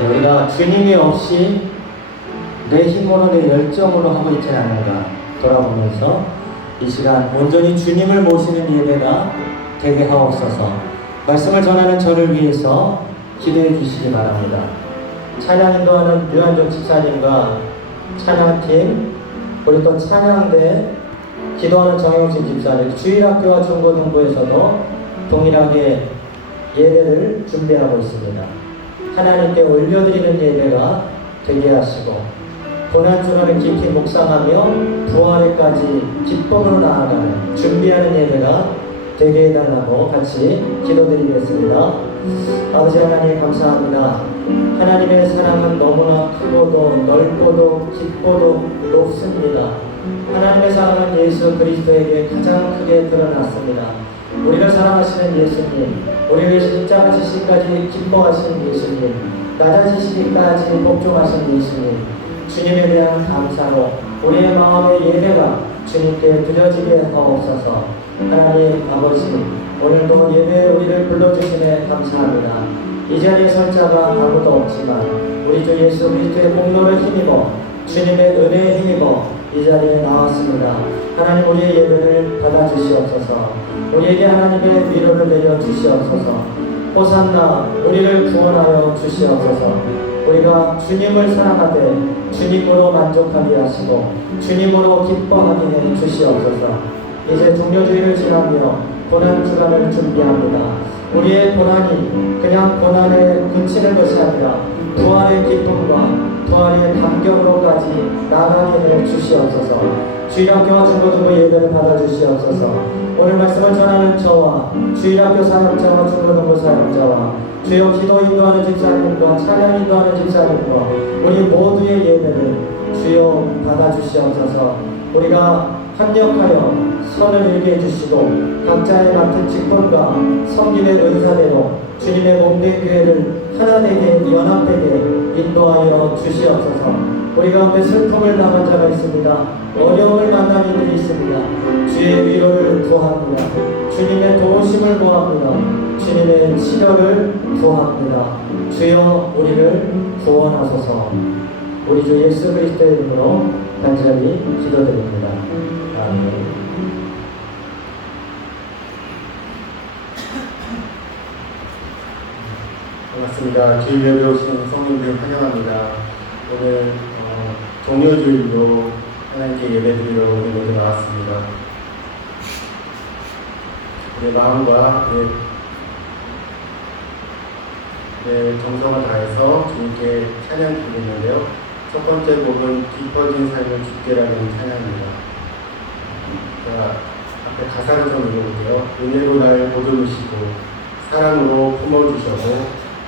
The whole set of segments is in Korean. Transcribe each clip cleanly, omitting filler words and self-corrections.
우리가 주님이 없이 내 힘으로 내 열정으로 하고 있지 않은가 돌아보면서 이 시간 온전히 주님을 모시는 예배가 되게 하옵소서. 말씀을 전하는 저를 위해서 기도해 주시기 바랍니다. 찬양 인도하는 류한종 집사님과 찬양팀, 우리 또 찬양대 기도하는 정영진 집사님, 주일학교와 중고등부에서도 동일하게 예배를 준비하고 있습니다. 하나님께 올려드리는 예배가 되게 하시고 고난주간을 깊이 묵상하며 부활에까지 기쁨으로 나아가는 준비하는 예배가 되게 해달라고 같이 기도드리겠습니다. 아버지 하나님 감사합니다. 하나님의 사랑은 너무나 크고도 넓고도 깊고도 높습니다. 하나님의 사랑은 예수 그리스도에게 가장 크게 드러났습니다. 우리를 사랑하시는 예수님, 우리를 십자가 지시기까지 기뻐하시는 예수님, 낮아지시기까지 복종하신 예수님, 주님에 대한 감사로 우리의 마음의 예배가 주님께 드려지게 하옵소서. 하나님 아버지, 오늘도 예배에 우리를 불러주심에 감사합니다. 이 자리에 설 자가 아무도 없지만 우리 주 예수 그리스도의 공로를 힘입어 주님의 은혜에 힘입어 이 자리에 나왔습니다. 하나님 우리의 예배를 받아주시옵소서. 우리에게 하나님의 위로를 내려주시옵소서. 호산나 우리를 구원하여 주시옵소서. 우리가 주님을 사랑하되 주님으로 만족하게 하시고 주님으로 기뻐하게 해 주시옵소서. 이제 종료주의를 지나며 고난주간을 준비합니다. 우리의 고난이 그냥 고난에 그치는 것이 아니라 부활의 기쁨과 부활의 감격으로까지 나아가게 해 주시옵소서. 주일학교와 중고등부 예배를 받아주시옵소서. 오늘 말씀을 전하는 저와 주일학교 사역자와 중고등부 사역자와 주여 기도 인도하는 집사님과 찬양 인도하는 집사님과 우리 모두의 예배를 주여 받아주시옵소서. 우리가 합력하여 선을 일게 해주시고 각자의 맡은 직분과 섬김의 은사대로 주님의 몸된 교회를 하나 되게 연합되게 인도하여 주시옵소서. 우리 가운데 슬픔을 당한 자가 있습니다. 어려움을 만난 이들이 있습니다. 주의 위로를 구합니다. 주님의 도우심을 구합니다. 주님의 치료를 구합니다. 주여 우리를 구원하소서. 우리 주 예수 그리스도의 이름으로 간절히 기도드립니다. 아멘. 반갑습니다. 주일 예배 오신 성도님들 환영합니다. 오늘 종료주일로 하나님께 예배드리러 오늘 모두 나왔습니다. 내 마음과 내 정성을 다해서 주님께 찬양 드리는데요. 첫 번째 곡은 깊어진 삶을 주께라는 찬양입니다. 자, 앞에 가사를 좀 읽어볼게요. 은혜로 날 보듬으시고 사랑으로 품어주셔도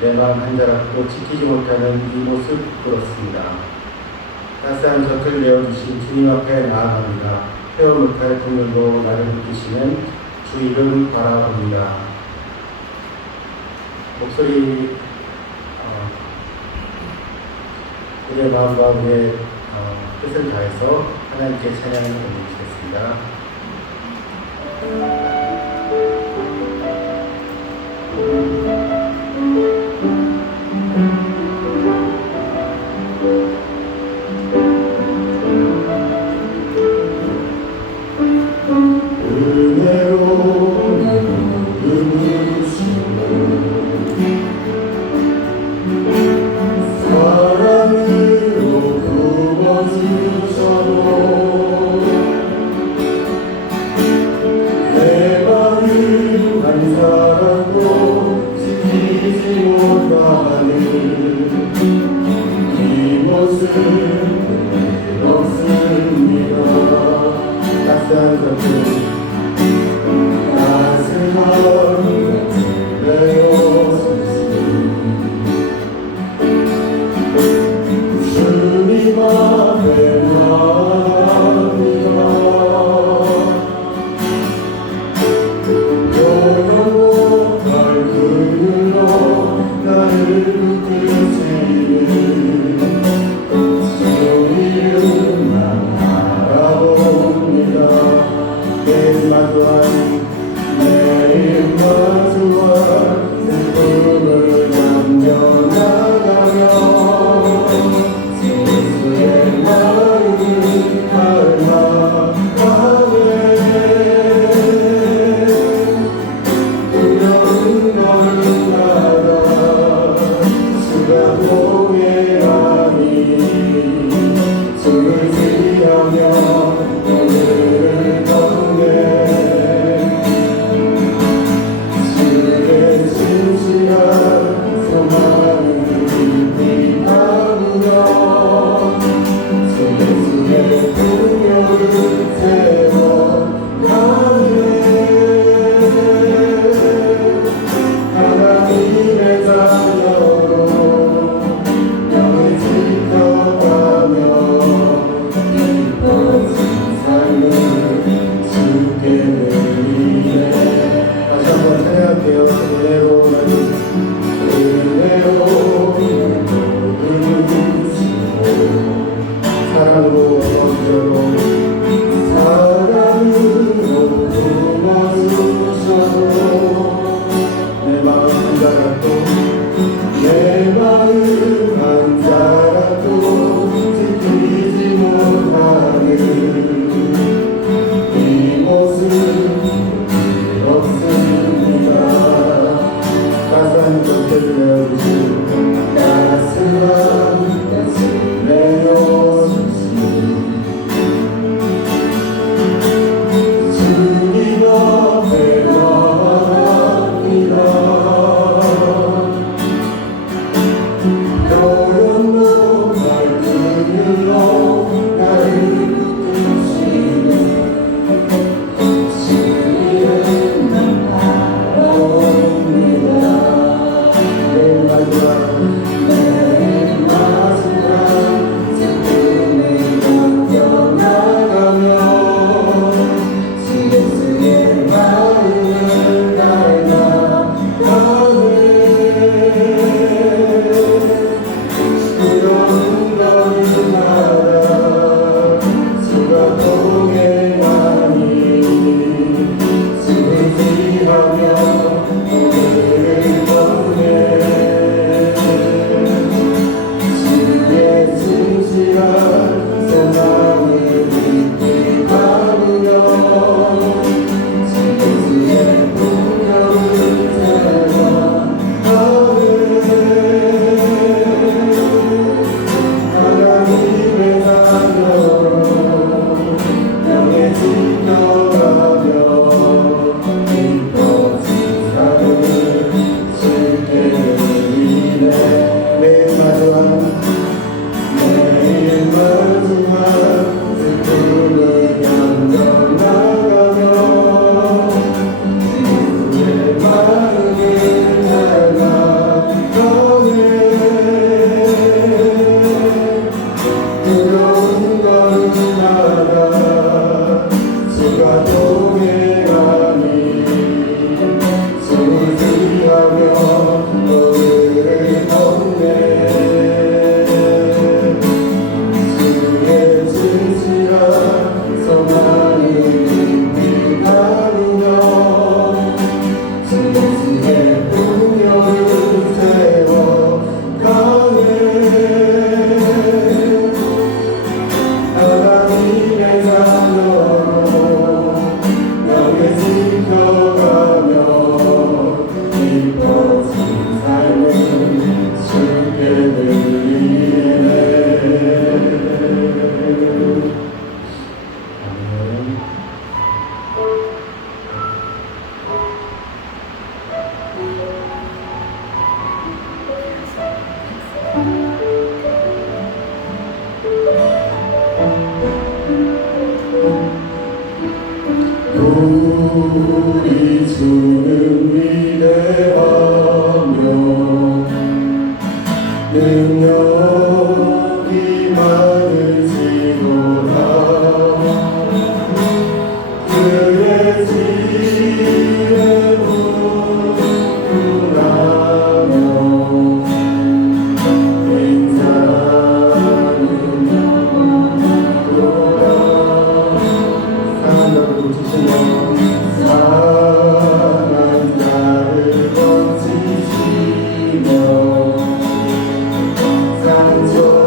내 마음 한자락도 지키지 못하는 이 모습 부끄럽습니다. 따스한 젖을 내어주신 주님 앞에 나아갑니다. 헤어 못할 분들로 나를 느끼시는 주 이름 바라봅니다. 목소리 우리의 마음과 우리의 뜻을 다해서 하나님께 찬양을 올려주겠습니다. 내 동행하니 주를 지하며 오늘을 걷네 주의 진실한 소망을 깊이 담으며 주의 풍요를 세워 가네 하나님의 자녀로 영을 지켜가며 기뻐진 삶을 주께 드리네. 다시 한번 찬양할게요. 은혜로운 은혜로우시고 사랑으로 어쩌로 사랑으로 품어주셔도 내 마음 한 자라도 내 마음 한 자라도 지키지 못하는 이 모습 없습니다. 따스한 곁에 들려주시고 따스한 곁을 내려주시고 주님 앞에 나갑니다. 너는 못할 그늘로 나를 붙드시는 주님은 난 바라옵니다. 내일 마지막 슬픔을 견뎌나가며 주 예수의 마음을 닮아가네 두려운 걸음마다 주가 동행하니 주를 지하며 오늘을 걷네 주의 진실한 소망을 깊이 담으며 주 예수의 풍요를 세워 가네 하나님의 자녀로 영에 지켜가며 기뻐진 삶을 주께 드리네. 매일 마지막 슬픔을 견뎌나가며 주의 마음을 닮아가네 두려운 걸음마다 주가 동행하니 주를 지하며 오늘을 걷네 주의 진실한 소망을 깊이 담으며 주 예수의 풍요를 세워 가네 하나님의 자녀로 영에 지켜가며 기뻐진 삶을 주께 드리네. 아멘. 우리 주는 위대하며 능력이 많으시도다 그의 지혜로 구하며 인자는 돌아 사랑으로 주시며 상한 자를 거치시며 상처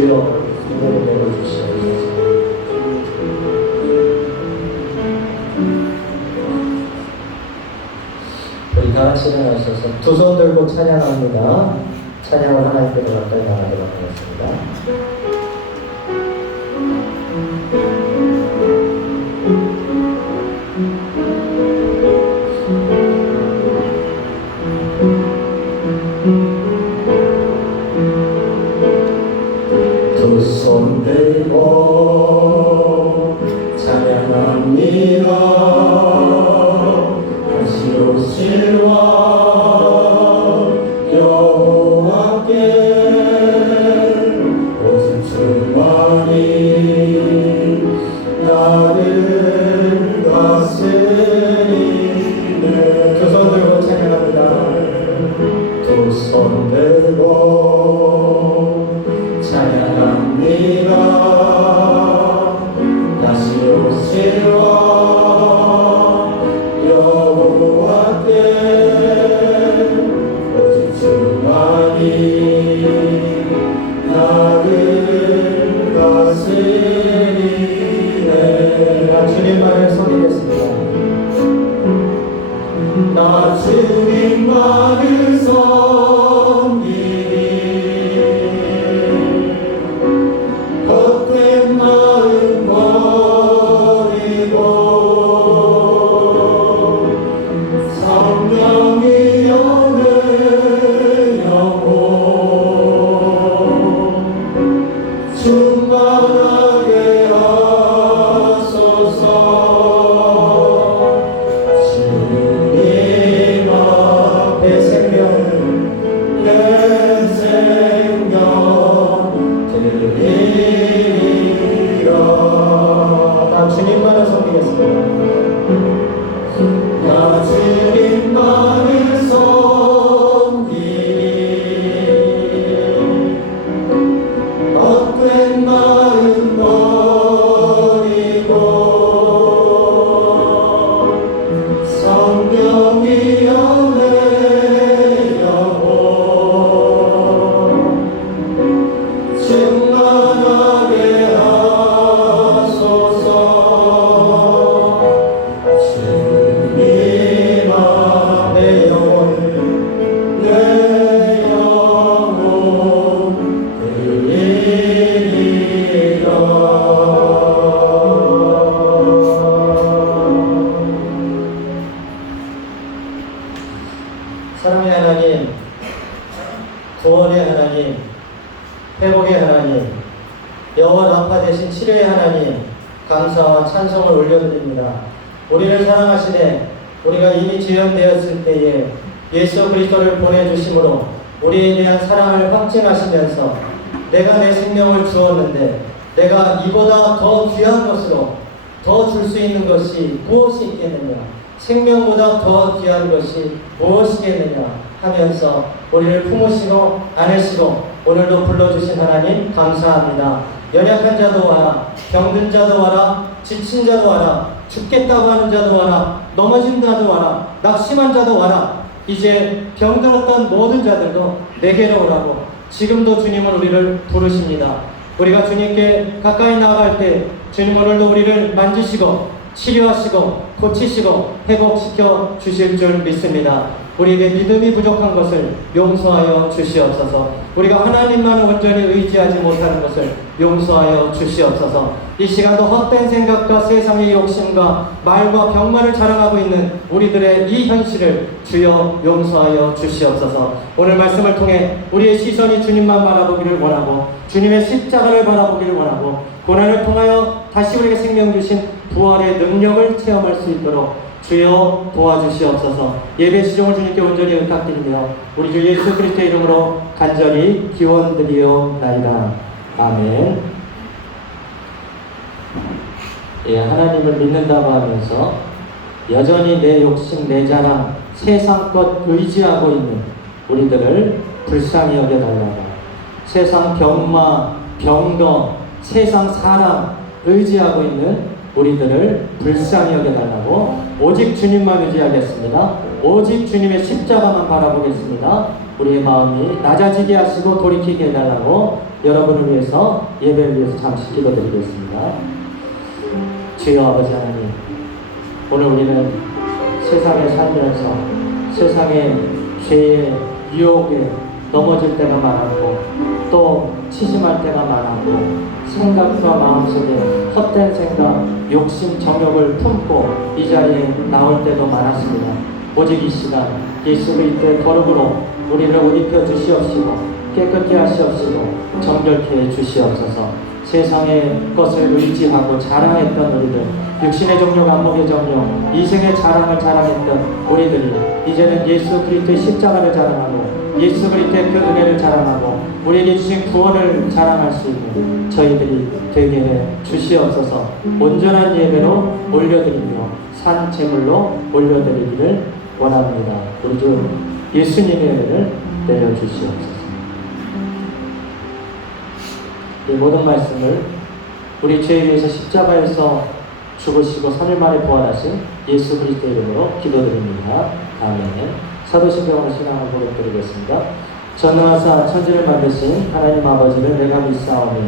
주여 이를 내려주시옵소서. 우리 다 같이 일어나셔서 두 손 들고 찬양합니다. 찬양을 하나님께로 가까이 나가도록 하겠습니다. 두 손 들고 찬양합니다. 다시 오실 왕 여호와께 오직 주만이 나를 다스리네. 두 손 들고 찬양합니다. 두 손 들고 찬양합니다. 다시 오실 왕 여호와께 오직 주만이 나를 다스리네. 주님만을 섬기겠습니다. 나 주님만을 섬기리. 헛된 마음 버리고 성령이 오는 영혼 충만하게 하소서. 주님 앞에 생명 내 생명 드리리라. 나 주님만을 섬기겠습니다. 나 주님만을 섬기리. 헛된 마음 버리고 성령이 오네 영혼 충만하게 하소서. 주님 앞에 영혼 내 영혼 드리리라. 사랑의 하나님, 구원의 하나님, 회복의 하나님, 영원 아파 대신 치료의 하나님, 감사와 찬송을 올려드립니다. 우리를 사랑하시네. 우리가 이미 지연되었을 때에 예수 그리스도를 보내주심으로 우리에 대한 사랑을 확증하시면서 내가 내 생명을 주었는데 내가 이보다 더 귀한 것으로 더 줄 수 있는 것이 무엇이 있겠느냐, 생명보다 더 귀한 것이 무엇이겠느냐 하면서 우리를 품으시고 안으시고 오늘도 불러주신 하나님 감사합니다. 연약한 자도 와라, 병든 자도 와라, 지친 자도 와라, 죽겠다고 하는 자도 와라, 넘어진 자도 와라, 낙심한 자도 와라. 이제 병들었던 모든 자들도 내게로 오라고 지금도 주님은 우리를 부르십니다. 우리가 주님께 가까이 나아갈 때 주님 오늘도 우리를 만지시고 치료하시고 고치시고 회복시켜 주실 줄 믿습니다. 우리에게 믿음이 부족한 것을 용서하여 주시옵소서. 우리가 하나님만 온전히 의지하지 못하는 것을 용서하여 주시옵소서. 이 시간도 헛된 생각과 세상의 욕심과 말과 병마를 자랑하고 있는 우리들의 이 현실을 주여 용서하여 주시옵소서. 오늘 말씀을 통해 우리의 시선이 주님만 바라보기를 원하고 주님의 십자가를 바라보기를 원하고 고난을 통하여 다시 우리에게 생명 주신 부활의 능력을 체험할 수 있도록 주여 도와주시옵소서. 예배 시종을 주님께 온전히 의탁드리며 우리 주 예수 그리스도의 이름으로 간절히 기원드리옵나이다. 아멘. 예, 하나님을 믿는다고 하면서 여전히 내 욕심, 내 자랑, 세상 것 의지하고 있는 우리들을 불쌍히 여겨달라고, 세상 병마, 병거, 세상 사람 의지하고 있는 우리들을 불쌍히 여겨달라고 오직 주님만 의지하겠습니다. 오직 주님의 십자가만 바라보겠습니다. 우리의 마음이 낮아지게 하시고 돌이키게 해달라고 여러분을 위해서 예배를 위해서 잠시 기도드리겠습니다. 주여 아버지 하나님, 오늘 우리는 세상에 살면서 세상의 죄의 유혹에 넘어질 때가 많았고 또 치심할 때가 많았고 생각과 마음속에 헛된 생각, 욕심, 정욕을 품고 이 자리에 나올 때도 많았습니다. 오직 이 시간 예수 그리스도의 거룩으로 우리를 옷 입혀 주시옵시고 깨끗게 하시옵시고 정결케 해 주시옵소서. 세상의 것을 의지하고 자랑했던 우리들, 육신의 정욕, 안목의 정욕, 이생의 자랑을 자랑했던 우리들이 이제는 예수 그리스도의 십자가를 자랑하고 예수 그리스도의 그 은혜를 자랑하고 우리에게 주신 구원을 자랑할 수 있는 저희들이 되게 해 주시옵소서. 온전한 예배로 올려드리며 산 제물로 올려드리기를 원합니다. 우리 주 예수님의 은혜를 내려주시옵소서. 이 모든 말씀을 우리 죄에 대해서 십자가에서 죽으시고 3일 만에 부활하신 예수 그리스도의 이름으로 기도드립니다. 아멘. 사도신경으로 신앙을 고백드리겠습니다. 전능하사 천지를 만드신 하나님 아버지를 내가 믿사오며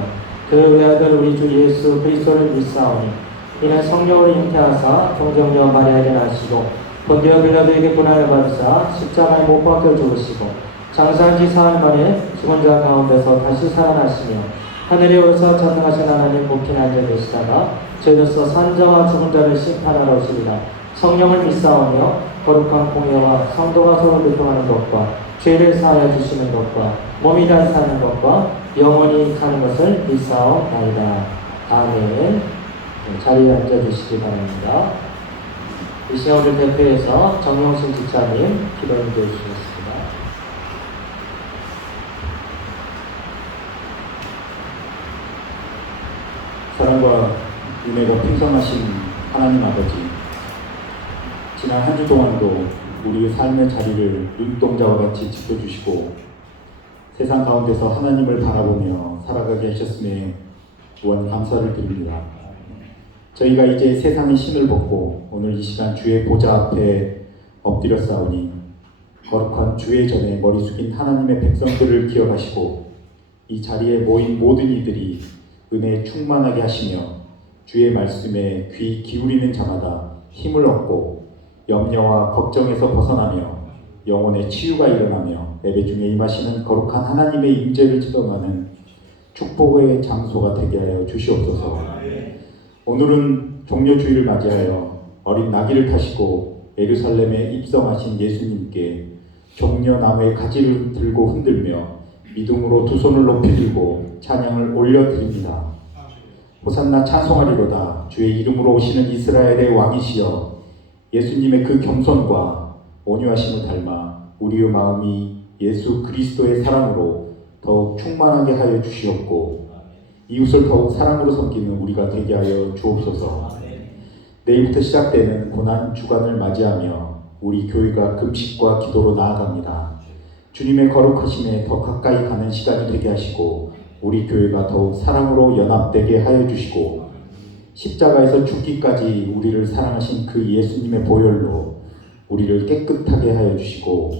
그 외아들 우리 주 예수 그리스도를 믿사오니 이는 성령으로 잉태하사 동정녀 마리아에게 나시고 본디오 빌라도에게 고난을 받으사 십자가에 못 박혀 죽으시고 장사한 지 사흘 만에 죽은 자 가운데서 다시 살아나시며 하늘에 오르사 전능하신 하나님 보좌에 앉아 계시다가 저희로서 산자와 죽은 자를 심판하러 오시리라. 성령을 믿사오며 거룩한 공예와 성도가 서로 교통하는 것과 죄를 사하여 주시는 것과 몸이 다시 사는 것과 영원히 사는 것을 믿사옵나이다. 아멘. 자리에 앉아주시기 바랍니다. 이 시간을 대표해서 정용신 집사님 기도해 주시겠습니다. 사랑과 은혜가 풍성하신 하나님 아버지, 지난 한 주 동안도 우리의 삶의 자리를 눈동자와 같이 지켜주시고 세상 가운데서 하나님을 바라보며 살아가게 하셨음에 무한 감사를 드립니다. 저희가 이제 세상의 신을 벗고 오늘 이 시간 주의 보좌 앞에 엎드려 싸우니 거룩한 주의 전에 머리 숙인 하나님의 백성들을 기억하시고 이 자리에 모인 모든 이들이 은혜에 충만하게 하시며 주의 말씀에 귀 기울이는 자마다 힘을 얻고 염려와 걱정에서 벗어나며 영혼의 치유가 일어나며 예배 중에 임하시는 거룩한 하나님의 임재를 체험하는 축복의 장소가 되게 하여 주시옵소서. 오늘은 종려주일을 맞이하여 어린 나귀를 타시고 예루살렘에 입성하신 예수님께 종려나무의 가지를 들고 흔들며 믿음으로 두 손을 높이 들고 찬양을 올려드립니다. 호산나 찬송하리로다. 주의 이름으로 오시는 이스라엘의 왕이시여, 예수님의 그 겸손과 온유하심을 닮아 우리의 마음이 예수 그리스도의 사랑으로 더욱 충만하게 하여 주시옵고 이웃을 더욱 사랑으로 섬기는 우리가 되게 하여 주옵소서. 내일부터 시작되는 고난 주간을 맞이하며 우리 교회가 금식과 기도로 나아갑니다. 주님의 거룩하심에 더 가까이 가는 시간이 되게 하시고 우리 교회가 더욱 사랑으로 연합되게 하여 주시고 십자가에서 죽기까지 우리를 사랑하신 그 예수님의 보혈로 우리를 깨끗하게 하여 주시고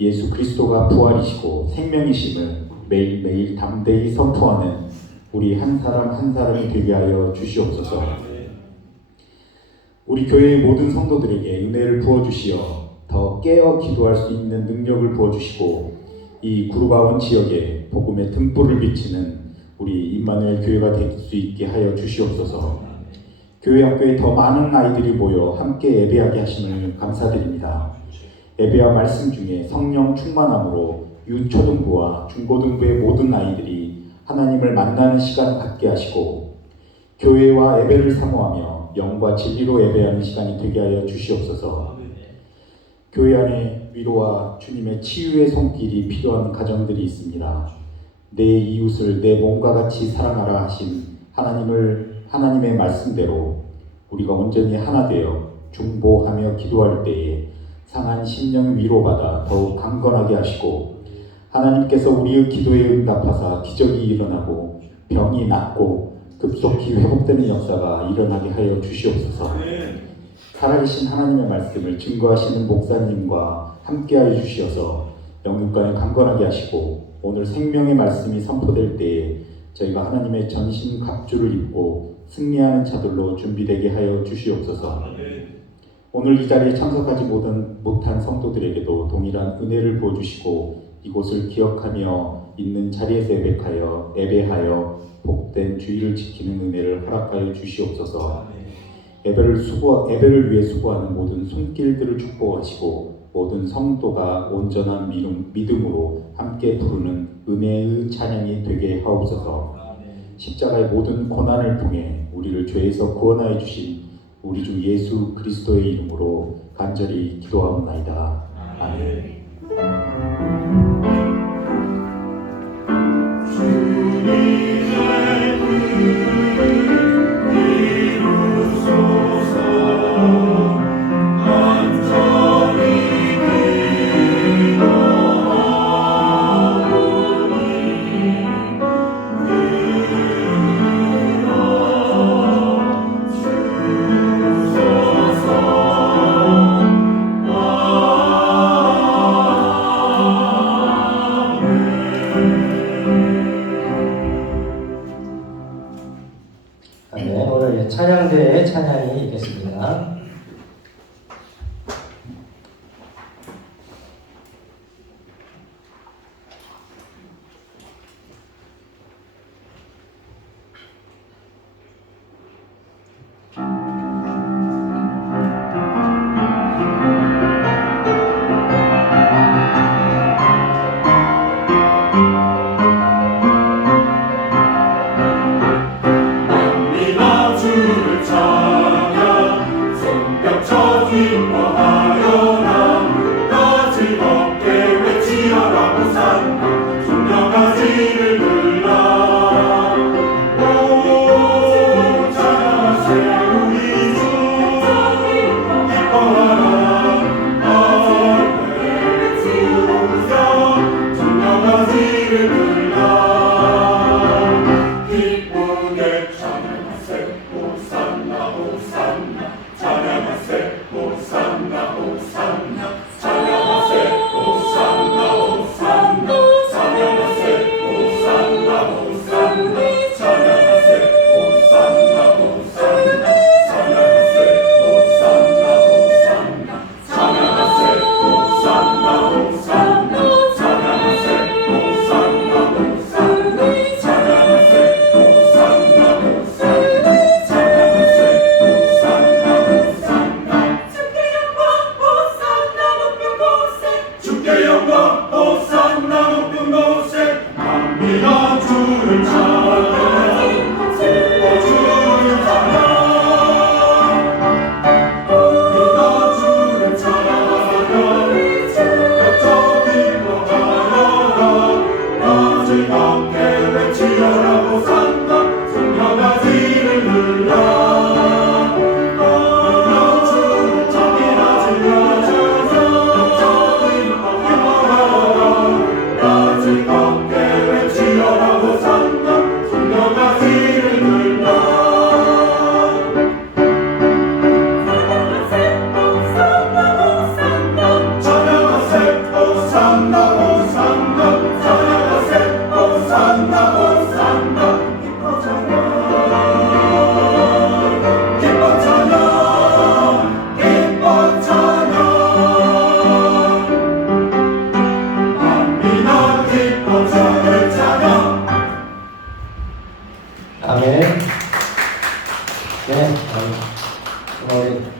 예수 그리스도가 부활이시고 생명이심을 매일매일 담대히 선포하는 우리 한 사람 한 사람이 되게 하여 주시옵소서. 우리 교회의 모든 성도들에게 은혜를 부어주시어 더 깨어 기도할 수 있는 능력을 부어주시고 이 구루바원 지역에 복음의 등불을 비치는 우리 임마누엘 교회가 될 수 있게 하여 주시옵소서. 교회 학교에 더 많은 아이들이 모여 함께 예배하게 하심을 감사드립니다. 예배와 말씀 중에 성령 충만함으로 유초등부와 중고등부의 모든 아이들이 하나님을 만나는 시간 갖게 하시고 교회와 예배를 사모하며 영과 진리로 예배하는 시간이 되게 하여 주시옵소서. 교회 안에 위로와 주님의 치유의 손길이 필요한 가정들이 있습니다. 내 이웃을 내 몸과 같이 사랑하라 하신 하나님의 말씀대로 우리가 온전히 하나 되어 중보하며 기도할 때에 상한 심령 위로받아 더욱 강건하게 하시고 하나님께서 우리의 기도에 응답하사 기적이 일어나고 병이 낫고 급속히 회복되는 역사가 일어나게 하여 주시옵소서. 살아계신 하나님의 말씀을 증거하시는 목사님과 함께하여 주시어서 영육간에 강건하게 하시고 오늘 생명의 말씀이 선포될 때에 저희가 하나님의 전신 갑주를 입고 승리하는 자들로 준비되게 하여 주시옵소서. 오늘 이 자리에 참석하지 못한 성도들에게도 동일한 은혜를 부어주시고 이곳을 기억하며 있는 자리에서 예배하여 복된 주의를 지키는 은혜를 허락하여 주시옵소서. 예배를 위해 수고하는 모든 손길들을 축복하시고 모든 성도가 온전한 믿음으로 함께 부르는 은혜의 찬양이 되게 하옵소서. 십자가의 모든 고난을 통해 우리를 죄에서 구원하여 주신 우리 주 예수 그리스도의 이름으로 간절히 기도하옵나이다. 아멘. 오늘 찬양대의 찬양이 있겠습니다. 아멘.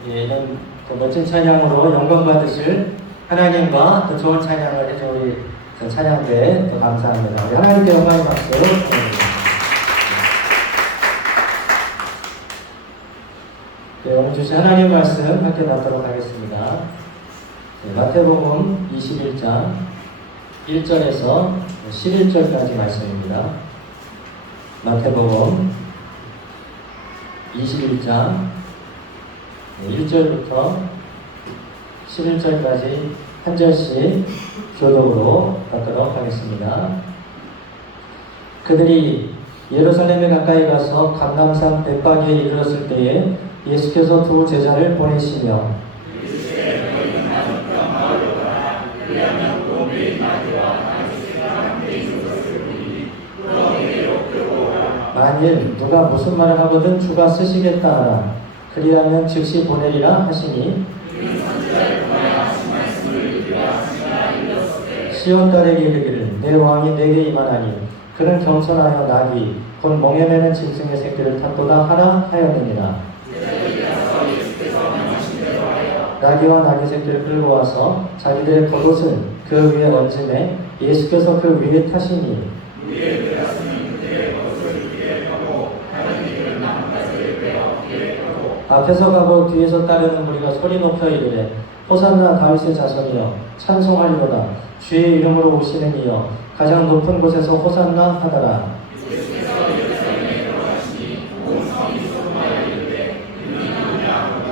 네, 이런 멋진 찬양으로 영광 받으실 하나님과 더 좋은 찬양을 해줘 우리 찬양대 또 감사합니다. 우리 하나님께 영광의 박수. 네, 오늘 주신 하나님 말씀 함께 나도록 하겠습니다. 네, 마태복음 21장 1절에서 11절까지 말씀입니다. 마태복음 21장 1절부터 11절까지 한 절씩 교독으로 받도록 하겠습니다. 그들이 예루살렘에 가까이 가서 감람산 벳바기에 이르렀을 때에 예수께서 두 제자를 보내시며 만일 누가 무슨 말을 하거든 주가 쓰시겠다 하라. 그리하면 즉시 보내리라 하시니 시온 딸에게 이르기를 내 왕이 내게 임하나니 그는 겸손하여 나귀 곧 멍에 매는 짐승의 새끼를 탔도다 하라 하였느니라. 나귀와 나귀 새끼를 끌고 와서 자기들의 겉옷을 그 위에 얹음에 예수께서 그 위에 타시니 앞에서 가고 뒤에서 따르는 무리가 소리 높여 이르되 호산나 다윗의 자손이여 찬송하리로다. 주의 이름으로 오시는 이여 가장 높은 곳에서 호산나 하더라.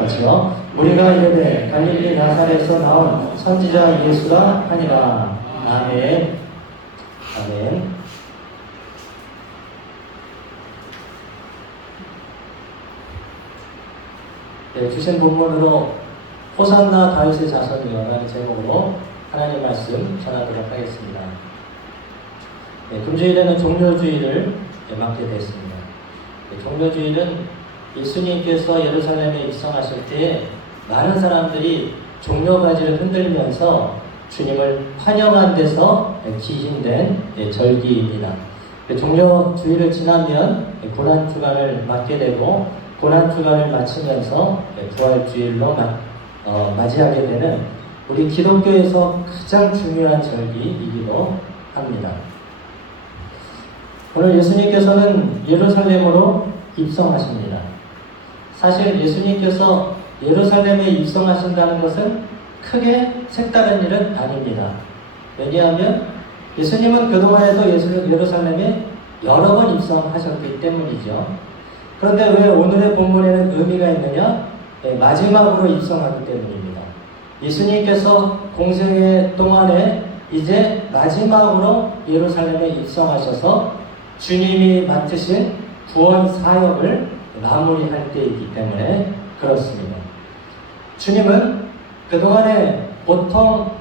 같이요. 우리가 이르되 갈릴리 나사렛에서 나온 선지자 예수라 하니라. 아멘. 아멘. 네, 주신 본문으로 호산나 다윗의 자손이여라는 제목으로 하나님 말씀 전하도록 하겠습니다. 네, 금주일에는 종료주일을 맞게 됐습니다. 네, 종료주일은 예수님께서 예루살렘에 입성하실 때에 많은 사람들이 종려바지를 흔들면서 주님을 환영한 데서 기인된 절기입니다. 종료주일을 지나면 고난주간을 맞게 되고 고난주간을 마치면서 부활주일로 맞이하게 되는 우리 기독교에서 가장 중요한 절기이기도 합니다. 오늘 예수님께서는 예루살렘으로 입성하십니다. 사실 예수님께서 예루살렘에 입성하신다는 것은 크게 색다른 일은 아닙니다. 왜냐하면 예수님은 그동안에도 예루살렘에 여러 번 입성하셨기 때문이죠. 그런데 왜 오늘의 본문에는 의미가 있느냐? 마지막으로 입성하기 때문입니다. 예수님께서 공생애 동안에 이제 마지막으로 예루살렘에 입성하셔서 주님이 맡으신 구원 사역을 마무리할 때이기 때문에 그렇습니다. 주님은 그동안에 보통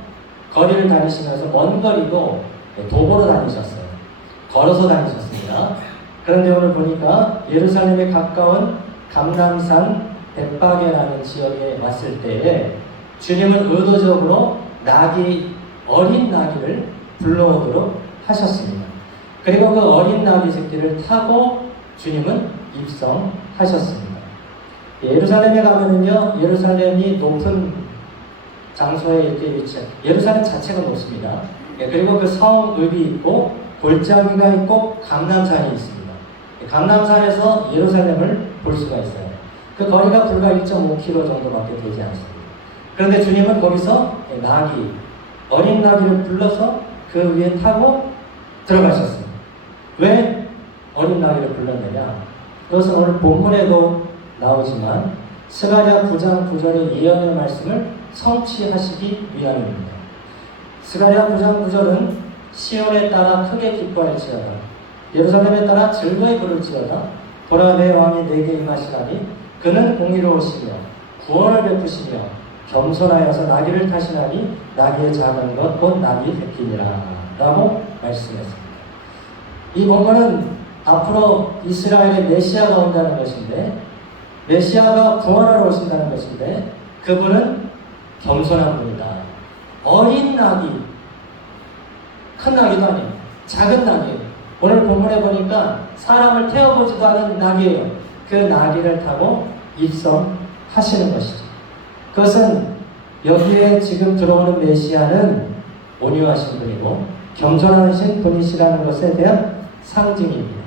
거리를 다니시면서 먼 거리도 도보로 다니셨어요. 걸어서 다니셨습니다. 그런데 오늘 보니까 예루살렘에 가까운 감람산 벳바게라는 지역에 왔을 때에 주님은 의도적으로 어린 나귀를 불러오도록 하셨습니다. 그리고 그 어린 나귀 새끼를 타고 주님은 입성하셨습니다. 예루살렘에 가면은요, 예루살렘이 높은 장소에 이렇게 위치해. 예루살렘 자체가 높습니다. 그리고 그 성읍이 있고 골짜기가 있고 감람산이 있습니다. 감람산에서 예루살렘을 볼 수가 있어요. 그 거리가 불과 1.5km 정도밖에 되지 않습니다. 그런데 주님은 거기서 어린 나귀를 불러서 그 위에 타고 들어가셨습니다. 왜 어린 나귀를 불렀느냐? 그것은 오늘 본문에도 나오지만 스가랴 9장 9절의 예언의 말씀을 성취하시기 위함입니다. 스가랴 9장 9절은 시온에 따라 크게 기뻐할지어다. 예루살렘에 따라 즐거이 부를지어다. 보라 내 왕이 내게 임하시나니 그는 공의로우시며 구원을 베푸시며 겸손하여서 나귀를 타시나니 나귀의 작은 것 곧 나귀 새끼니라 라고 말씀했습니다. 이 본문은 앞으로 이스라엘의 메시아가 온다는 것인데 메시아가 부활하러 오신다는 것인데 그분은 겸손한 분이다. 어린 나귀, 큰 나귀도 아니에요. 작은 나귀예요. 오늘 본문에 보니까 사람을 태워보지도 않은 나귀예요. 그 나귀를 타고 입성하시는 것이죠. 그것은 여기에 지금 들어오는 메시아는 온유하신 분이고 겸손하신 분이시라는 것에 대한 상징입니다.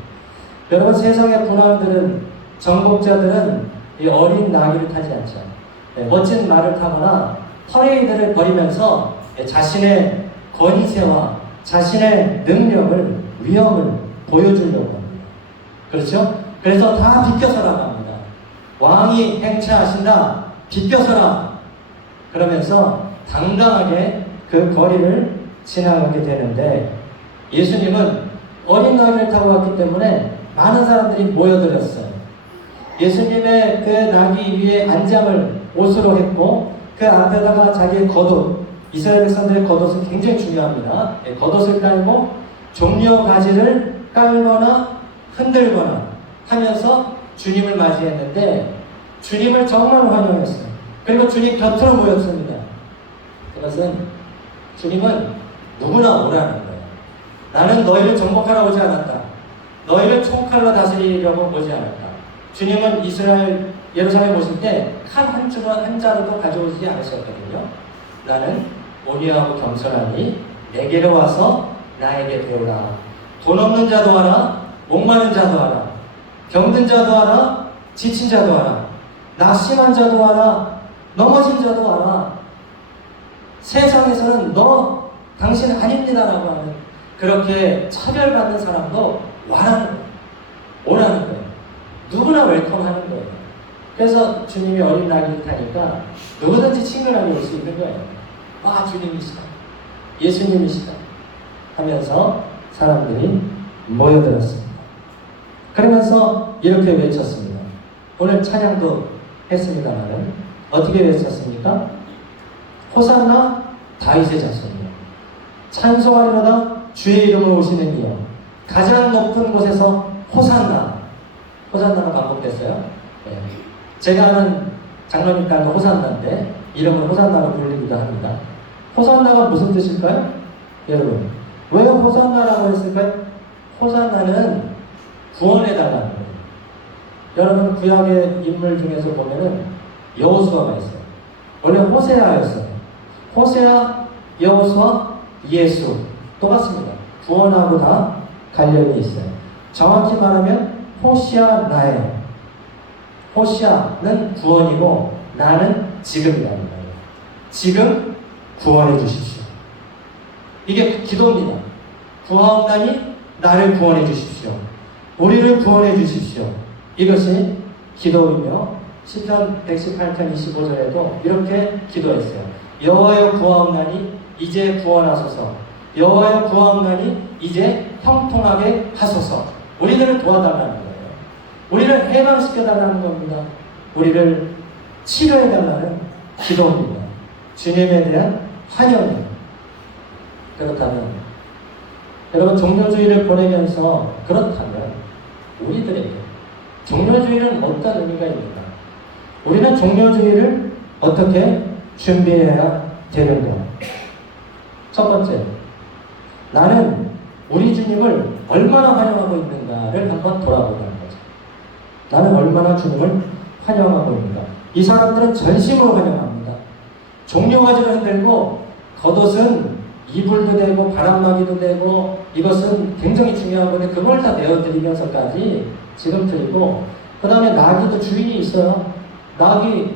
여러분, 세상의 군왕들은, 정복자들은 이 어린 나귀를 타지 않죠. 멋진 말을 타거나 퍼레이드를 벌이면서 자신의 권위세와 자신의 능력을, 위엄을 보여주려고 합니다. 그렇죠? 그래서 다 비껴서라고 합니다. 왕이 행차하신다, 비껴서라. 그러면서 당당하게 그 거리를 지나가게 되는데 예수님은 어린 나귀를 타고 왔기 때문에 많은 사람들이 모여들었어요. 예수님의 그 나귀 위에 안장을 옷으로 했고 그 앞에다가 자기의 겉옷, 이스라엘 백성들의 겉옷은 굉장히 중요합니다. 겉옷을 깔고 종려 가지를 깔거나 흔들거나 하면서 주님을 맞이했는데 주님을 정말 환영했어요. 그리고 주님 곁으로 모였습니다. 그것은 주님은 누구나 오라는 거예요. 나는 너희를 정복하러 오지 않았다. 너희를 총칼로 다스리려고 오지 않았다. 주님은 이스라엘 예루살렘 오실 때 칼 한 자루도 가져오지 않으셨거든요. 나는 온유하고 겸손하니 내게로 와서 나에게 배우라. 돈 없는 자도 하라, 목마른 자도 하라, 병든 자도 하라, 지친 자도 하라, 낙심한 자도 하라, 넘어진 자도 하라. 세상에서는 당신 아닙니다라고 하는 그렇게 차별받는 사람도 와라는 거예요. 오라는 거예요. 누구나 웰컴하는 거예요. 그래서 주님이 어린 낙을 타니까 누구든지 친근하게 올 수 있는 거예요. 아, 주님이시다, 예수님이시다 하면서 사람들이 모여들었습니다. 그러면서 이렇게 외쳤습니다. 오늘 찬양도 했습니다만 어떻게 외쳤습니까? 호산나 다윗의 자손이여, 찬송하리로다 주의 이름으로 오시는 이여, 가장 높은 곳에서 호산나. 호산나가 반복됐어요. 네. 제가 아는 장로님 딸도 호산나인데 이름을 호산나로 불리기도 합니다. 호산나가 무슨 뜻일까요? 여러분, 왜 호산나라고 했을까요? 호산나는 구원해달라는 거예요. 여러분, 구약의 인물 중에서 보면은 여호수아가 있어요. 원래 호세아였어요. 호세아, 여호수아, 예수 똑같습니다. 구원하고 다 관련이 있어요. 정확히 말하면 호시아 나예요. 호시아는 구원이고 나는 지금이라는 거예요. 지금 구원해 주십시오. 이게 기도입니다. 구하옵나니 나를 구원해 주십시오. 우리를 구원해 주십시오. 이것이 기도이며 시편 118편 25절에도 이렇게 기도했어요. 여호와여 구하옵나니 이제 구원하소서. 여호와여 구하옵나니 이제 형통하게 하소서. 우리들을 도와달라는 거예요. 우리를 해방시켜달라는 겁니다. 우리를 치료해달라는 기도입니다. 주님에 대한 환영입니다. 그렇다면 여러분, 종료주의를 보내면서 그렇다면 우리들에게 종료주의는 어떤 의미가 있는가? 우리는 종료주의를 어떻게 준비해야 되는가? 첫 번째, 나는 우리 주님을 얼마나 환영하고 있는가를 한번 돌아보는 거죠. 나는 얼마나 주님을 환영하고 있는가? 이 사람들은 전심으로 환영합니다. 종려가지를 흔들고 겉옷은 이불도 되고 바람막이도 되고 이것은 굉장히 중요한 건데 그걸 다 내어드리면서까지 지금 드리고, 그 다음에 나귀도 주인이 있어요. 나귀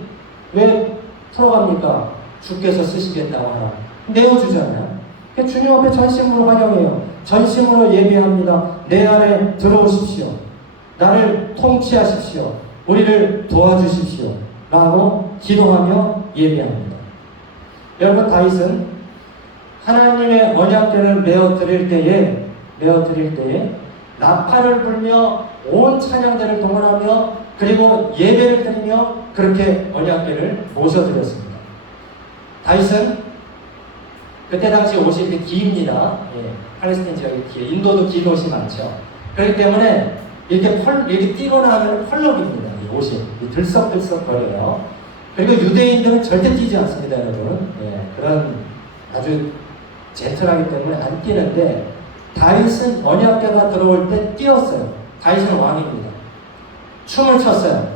왜 풀어갑니까? 주께서 쓰시겠다고 하나 내어주잖아요. 주님 앞에 전심으로 환영해요. 전심으로 예배합니다. 내 안에 들어오십시오. 나를 통치하십시오. 우리를 도와주십시오. 라고 기도하며 예배합니다. 여러분, 다윗은 하나님의 언약궤를 메어드릴 때에 나팔을 불며 온 찬양대를 동원하며 그리고 예배를 드리며 그렇게 언약궤를 모셔드렸습니다. 다윗은 그때 당시 옷이 이렇게 깁니다. 팔레스타인 지역이 길, 인도도 긴 옷이 많죠. 그렇기 때문에 이렇게 뛰거나 하면 펄럭입니다. 이 옷이 들썩들썩 거려요. 그리고 유대인들은 절대 뛰지 않습니다, 여러분. 그런 아주 젠틀하기 때문에 안 뛰는데 다윗은 언약궤가 들어올 때 뛰었어요. 다윗은 왕입니다. 춤을 췄어요.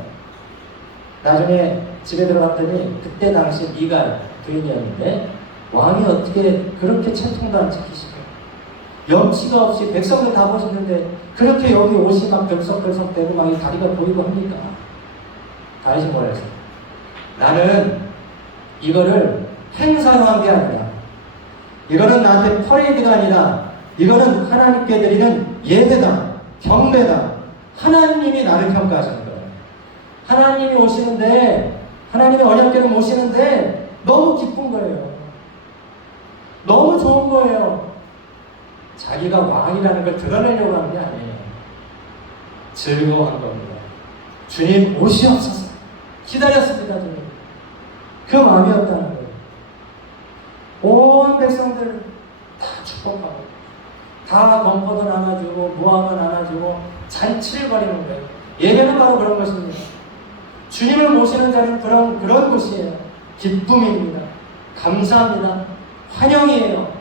나중에 집에 들어갔더니 그때 당시 미갈 부인이었는데 왕이 어떻게 그렇게 채통도 안 지키실까? 염치가 없이 백성들 다 보시는데 그렇게 여기 옷이 막 들썩들썩대고 막 이 다리가 보이고 합니까? 다윗이 뭐라 했어요? 나는 이거를 행사로 한 게 아니라, 이거는 나한테 퍼레이드가 아니라 이거는 하나님께 드리는 예배다, 경배다. 하나님이 나를 평가하시는 거예요. 하나님이 오시는데, 하나님의 언약궤를 모시는데 너무 기쁜 거예요. 너무 좋은 거예요. 자기가 왕이라는 걸 드러내려고 하는 게 아니에요. 즐거워한 겁니다. 주님 오시옵소서. 기다렸습니다, 주님. 그 마음이었다는 거예요. 온 백성들 다 축복하고 다 건포도 나눠주고 무화과 나눠주고 잔치를 벌이는 거예요. 예배는 바로 그런 것입니다. 주님을 모시는 자는 그런 곳이에요. 기쁨입니다. 감사합니다. 환영이에요.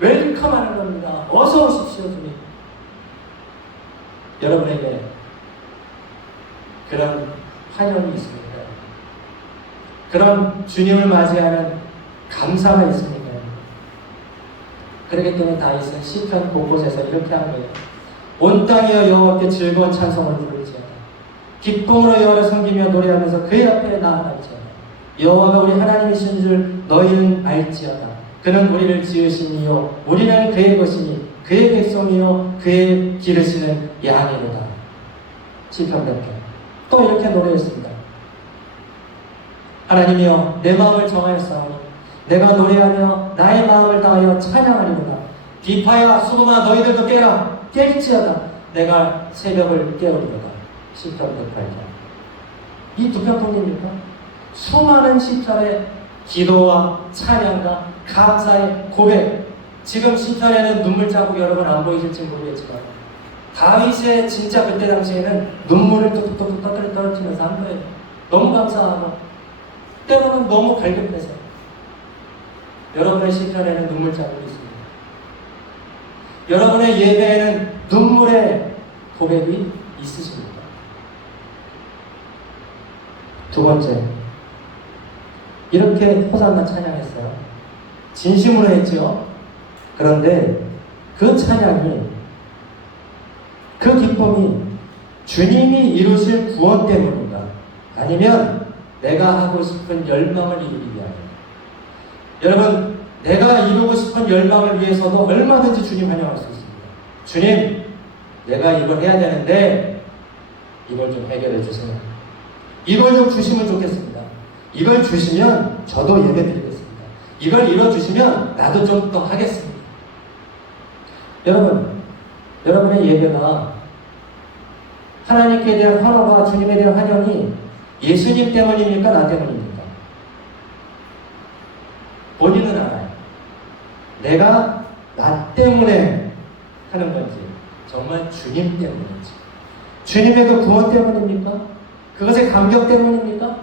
웰컴 하는 겁니다. 어서 오십시오, 주님. 여러분에게 그런 환영이 있습니까? 그런 주님을 맞이하는 감사가 있습니까? 그렇기 때문에 다윗은 시편 곳곳에서 이렇게 한 거예요. 온 땅이여 여호와께 즐거운 찬송을 부르지어다. 기쁨으로 여호와를 섬기며 노래하면서 그의 앞에 나아갈지어다. 여호와가 우리 하나님이신 줄 너희는 알지어다. 그는 우리를 지으시니요 우리는 그의 것이니 그의 백성이요 그의 기르시는 양이로다. 시편 100편. 또 이렇게 노래했습니다. 하나님이여 내 마음을 정하였사오니 내가 노래하며 나의 마음을 다하여 찬양하리로다. 비파야 수금아 너희들도 깨라. 깰지어다. 내가 새벽을 깨우리로다. 시편 108편. 이 두 편뿐입니까? 수많은 시편의 기도와 찬양과 감사의 고백. 지금 시편에는 눈물 자국 여러분 안 보이실지 모르겠지만 다윗의 진짜 그때 당시에는 눈물을 뚝뚝뚝 떨어뜨리면서 한 거예요. 너무 감사하고 때로는 너무 갈급해서. 여러분의 시편에는 눈물 자국이 있습니다. 여러분의 예배에는 눈물의 고백이 있으십니까? 두 번째, 이렇게 호산나 찬양했어요. 진심으로 했죠. 그런데 그 찬양이, 그 기쁨이 주님이 이루실 구원 때문인가? 아니면 내가 하고 싶은 열망을 이루기 위하여? 여러분, 내가 이루고 싶은 열망을 위해서도 얼마든지 주님 환영할 수 있습니다. 주님, 내가 이걸 해야 되는데 이걸 좀 해결해 주세요. 이걸 좀 주시면 좋겠습니다. 이걸 주시면 저도 예배 드리겠습니다. 이걸 이뤄주시면 나도 좀 더 하겠습니다. 여러분, 여러분의 예배가 하나님께 대한 환호가 주님에 대한 환영이 예수님 때문입니까? 나 때문입니까? 본인은 알아요. 내가 나 때문에 하는 건지 정말 주님 때문인지, 주님의 그 구원 때문입니까? 그것의 감격 때문입니까?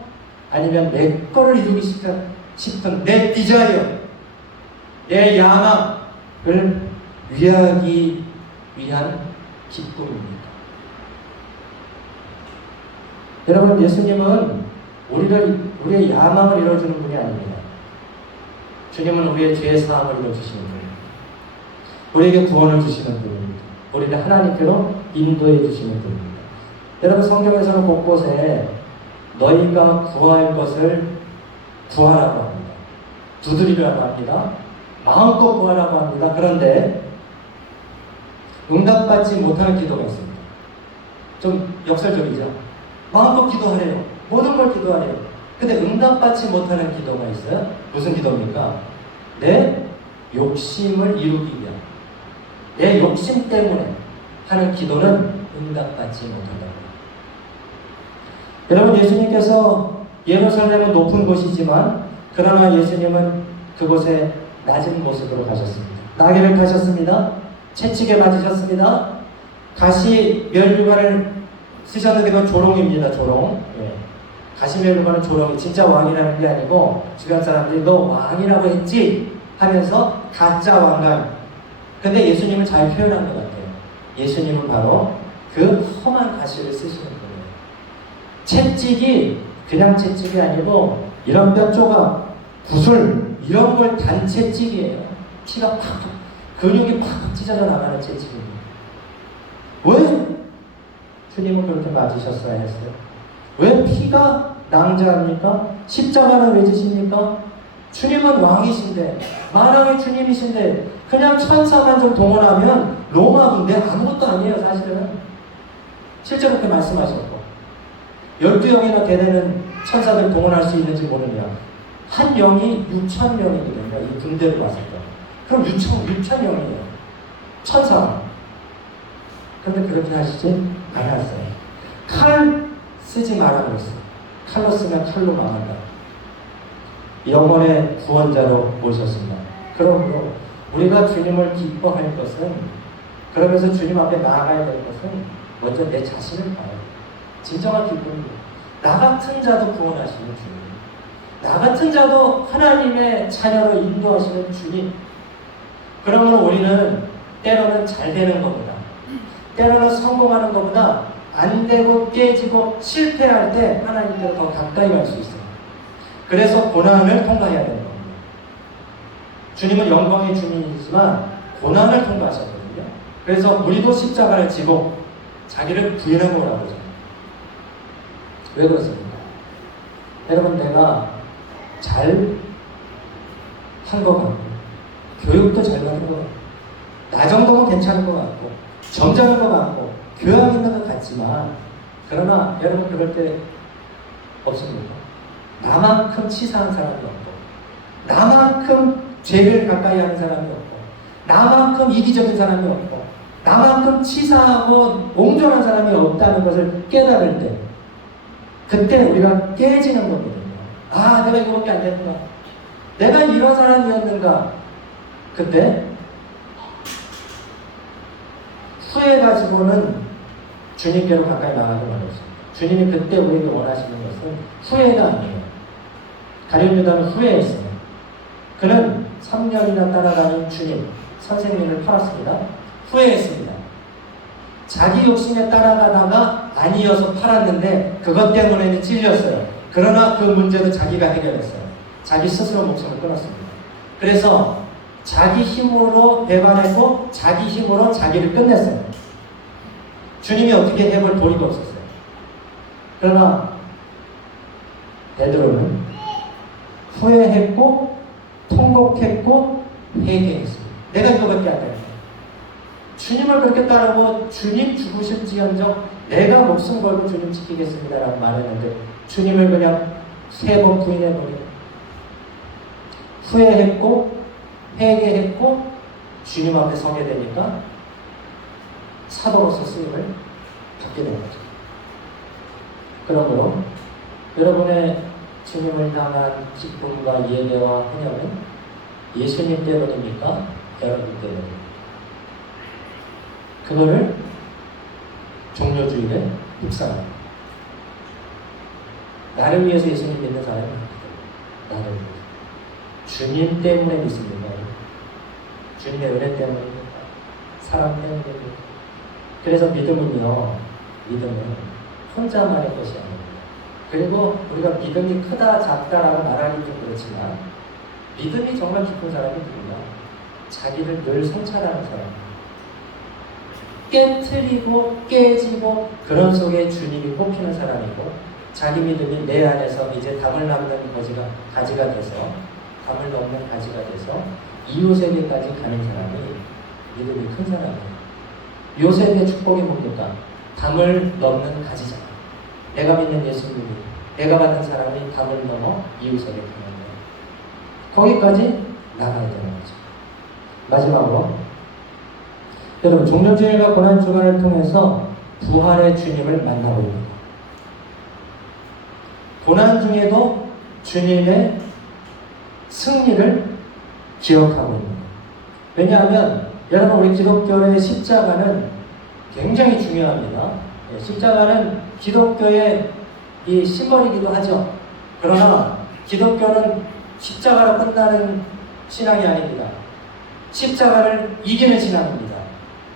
아니면 내 거를 이루기 싶은 내 디자이어, 내 야망을 위하기 위한 기쁨입니다. 여러분, 예수님은 우리의 야망을 이뤄주는 분이 아닙니다. 주님은 우리의 죄 사함을 이뤄주시는 분입니다. 우리에게 구원을 주시는 분입니다. 우리를 하나님께로 인도해 주시는 분입니다. 여러분, 성경에서는 곳곳에 너희가 구할 것을 구하라고 합니다. 두드리라고 합니다. 마음껏 구하라고 합니다. 그런데 응답받지 못하는 기도가 있습니다. 좀 역설적이죠. 마음껏 기도하래요. 모든 걸 기도하래요. 근데 응답받지 못하는 기도가 있어요. 무슨 기도입니까? 내 욕심을 이루기 위한, 내 욕심 때문에 하는 기도는 응답받지 못한다고. 여러분, 예수님께서 예루살렘은 높은 곳이지만 그러나 예수님은 그곳에 낮은 곳으로 가셨습니다. 나귀를 타셨습니다. 채찍에 맞으셨습니다. 가시 면류관을 쓰셨는데 그건 조롱입니다. 조롱. 예. 가시 면류관은 조롱이, 진짜 왕이라는 게 아니고 주변 사람들이 너 왕이라고 했지 하면서 가짜 왕관. 근데 예수님을 잘 표현한 것 같아요. 예수님은 바로 그 험한 가시를 쓰시는 거예요. 채찍이 그냥 채찍이 아니고 이런 뼈 조각, 구슬 이런 걸 단 채찍이에요. 피가 팍, 근육이 팍 찢어져 나가는 채찍입니다. 왜 주님은 그렇게 맞으셨어야 했어요? 왜 피가 낭자합니까? 십자가는 왜 지십니까? 주님은 왕이신데, 만왕의 주님이신데 그냥 천사만 좀 동원하면 로마 군대 아무것도 아니에요. 사실은 실제로 그렇게 말씀하셨고, 12영이나 되는 천사들 동원할 수 있는지 모르냐. 한 영이 6,000명이거든요. 이 군대로 봤을 때. 그럼 6,000명이에요. 천사. 그런데 그렇게 하시지 않았어요. 칼 쓰지 말라고 했어요. 칼로 쓰면 칼로 망한다. 영원의 구원자로 모셨습니다. 그러므로 우리가 주님을 기뻐할 것은, 그러면서 주님 앞에 나아가야 될 것은 먼저 내 자신을 봐요. 진정한 기쁨입니다. 나 같은 자도 구원하시는 주님, 나 같은 자도 하나님의 자녀로 인도하시는 주님. 그러면 우리는 때로는 잘 되는 것보다, 때로는 성공하는 것보다 안 되고 깨지고 실패할 때 하나님께로 더 가까이 갈 수 있어요. 그래서 고난을 통과해야 되는 겁니다. 주님은 영광의 주님이지만 고난을 통과하셨거든요. 그래서 우리도 십자가를 지고 자기를 부인해보라고 하죠. 왜 그렇습니까? 여러분, 내가 잘 한 것 같고, 교육도 잘 받은 것 같고, 나 정도면 괜찮은 것 같고, 점잖은 것 같고, 교양 있는 것 같지만, 그러나 여러분 그럴 때 없습니까? 나만큼 치사한 사람이 없고, 나만큼 죄를 가까이 하는 사람이 없고, 나만큼 이기적인 사람이 없고, 나만큼 치사하고 옹졸한 사람이 없다는 것을 깨달을 때, 그때 우리가 깨지는 거거든요. 아, 내가 이거밖에 안 되는가? 내가 이런 사람이었는가? 그때 후회가지고는 주님께로 가까이 나가기 어렵습니다. 주님이 그때 우리에게 원하시는 것은 후회가 아니에요. 가룟 유다는 후회했어요. 그는 3년이나 따라다닌 주님, 선생님을 팔았습니다. 후회했습니다. 자기 욕심에 따라가다가 아니어서 팔았는데 그것 때문에 찔렸어요. 그러나 그 문제도 자기가 해결했어요. 자기 스스로 목숨을 끊었습니다. 그래서 자기 힘으로 배반했고 자기 힘으로 자기를 끝냈어요. 주님이 어떻게 해볼 도리가 없었어요. 그러나 베드로는 후회했고 통곡했고 회개했습니다. 내가 이거밖에 안 돼요. 주님을 그렇게 따르고 주님 죽으실지언정 내가 목숨 걸고 주님 지키겠습니다라고 말했는데 주님을 그냥 3번 부인해버려요. 후회했고 회개했고 주님 앞에 서게 되니까 사도로서 쓰임을 받게 된 거죠. 그러므로 여러분의 주님을 향한 기쁨과 예배와 환영은 예수님 때문입니까? 여러분 때문입니까? 그거를 종료주의에 흡사합니다. 나를 위해서 예수님 믿는 사람이 아닙니다. 나를 위해서. 주님 때문에 믿습니다. 주님의 은혜 때문입니다. 사랑 때문입니다. 그래서 믿음은요, 믿음은 혼자만의 것이 아닙니다. 그리고 우리가 믿음이 크다 작다라고 말하기 좀 그렇지만 믿음이 정말 깊은 사람이 누구냐? 자기를 늘 성찰하는 사람. 깨트리고 깨지고 그런 속에 주님이 꼽히는 사람이고 자기 믿음이 내 안에서 이제 담을 넘는 가지가 돼서 담을 넘는 가지가 돼서 이웃에게까지 가는 사람이 믿음이 큰 사람이에요. 요셉의 축복이 뭡니까? 담을 넘는 가지잖아. 내가 믿는 예수님이 내가 받은 사람이 담을 넘어 이웃에게 가는 거예요. 거기까지 나가야 되는 거죠. 마지막으로 여러분, 종료주일과 고난주간을 통해서 부활의 주님을 만나고 있습니다. 고난 중에도 주님의 승리를 기억하고 있습니다. 왜냐하면 여러분, 우리 기독교의 십자가는 굉장히 중요합니다. 십자가는 기독교의 이 심벌이기도 하죠. 그러나 기독교는 십자가로 끝나는 신앙이 아닙니다. 십자가를 이기는 신앙입니다.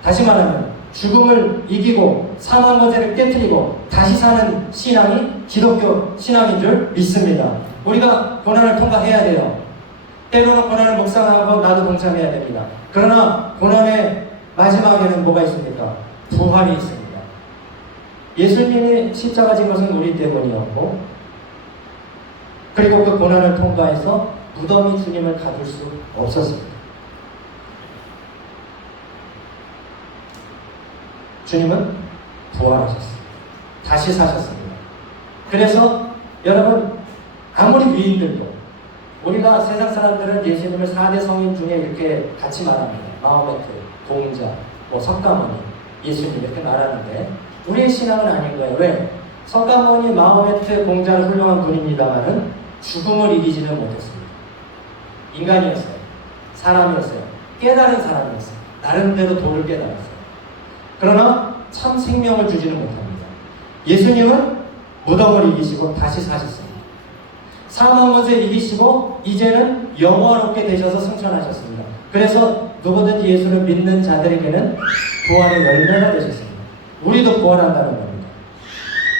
다시 말하면 죽음을 이기고 사망 권세를 깨뜨리고 다시 사는 신앙이 기독교 신앙인 줄 믿습니다. 우리가 고난을 통과해야 돼요. 때로는 고난을 묵상하고 나도 동참해야 됩니다. 그러나 고난의 마지막에는 뭐가 있습니까? 부활이 있습니다. 예수님이 십자가 진 것은 우리 때문이었고 그리고 그 고난을 통과해서 무덤이 주님을 가둘 수 없었습니다. 주님은 부활하셨습니다. 다시 사셨습니다. 그래서 여러분, 아무리 위인들도 우리가 세상 사람들은 예수님을 4대 성인 중에 이렇게 같이 말합니다. 마호메트, 공자, 석가모니, 예수님 이렇게 말하는데 우리의 신앙은 아닌 거예요. 왜? 석가모니, 마호메트, 공자는 훌륭한 분입니다만은 죽음을 이기지는 못했습니다. 인간이었어요. 사람이었어요. 깨달은 사람이었어요. 나름대로 도를 깨달았어요. 그러나 참 생명을 주지는 못합니다. 예수님은 무덤을 이기시고 다시 사셨습니다. 사망 권세 이기시고 이제는 영원롭게 되셔서 승천하셨습니다. 그래서 누구든지 예수를 믿는 자들에게는 부활의 열매가 되셨습니다. 우리도 부활한다는 겁니다.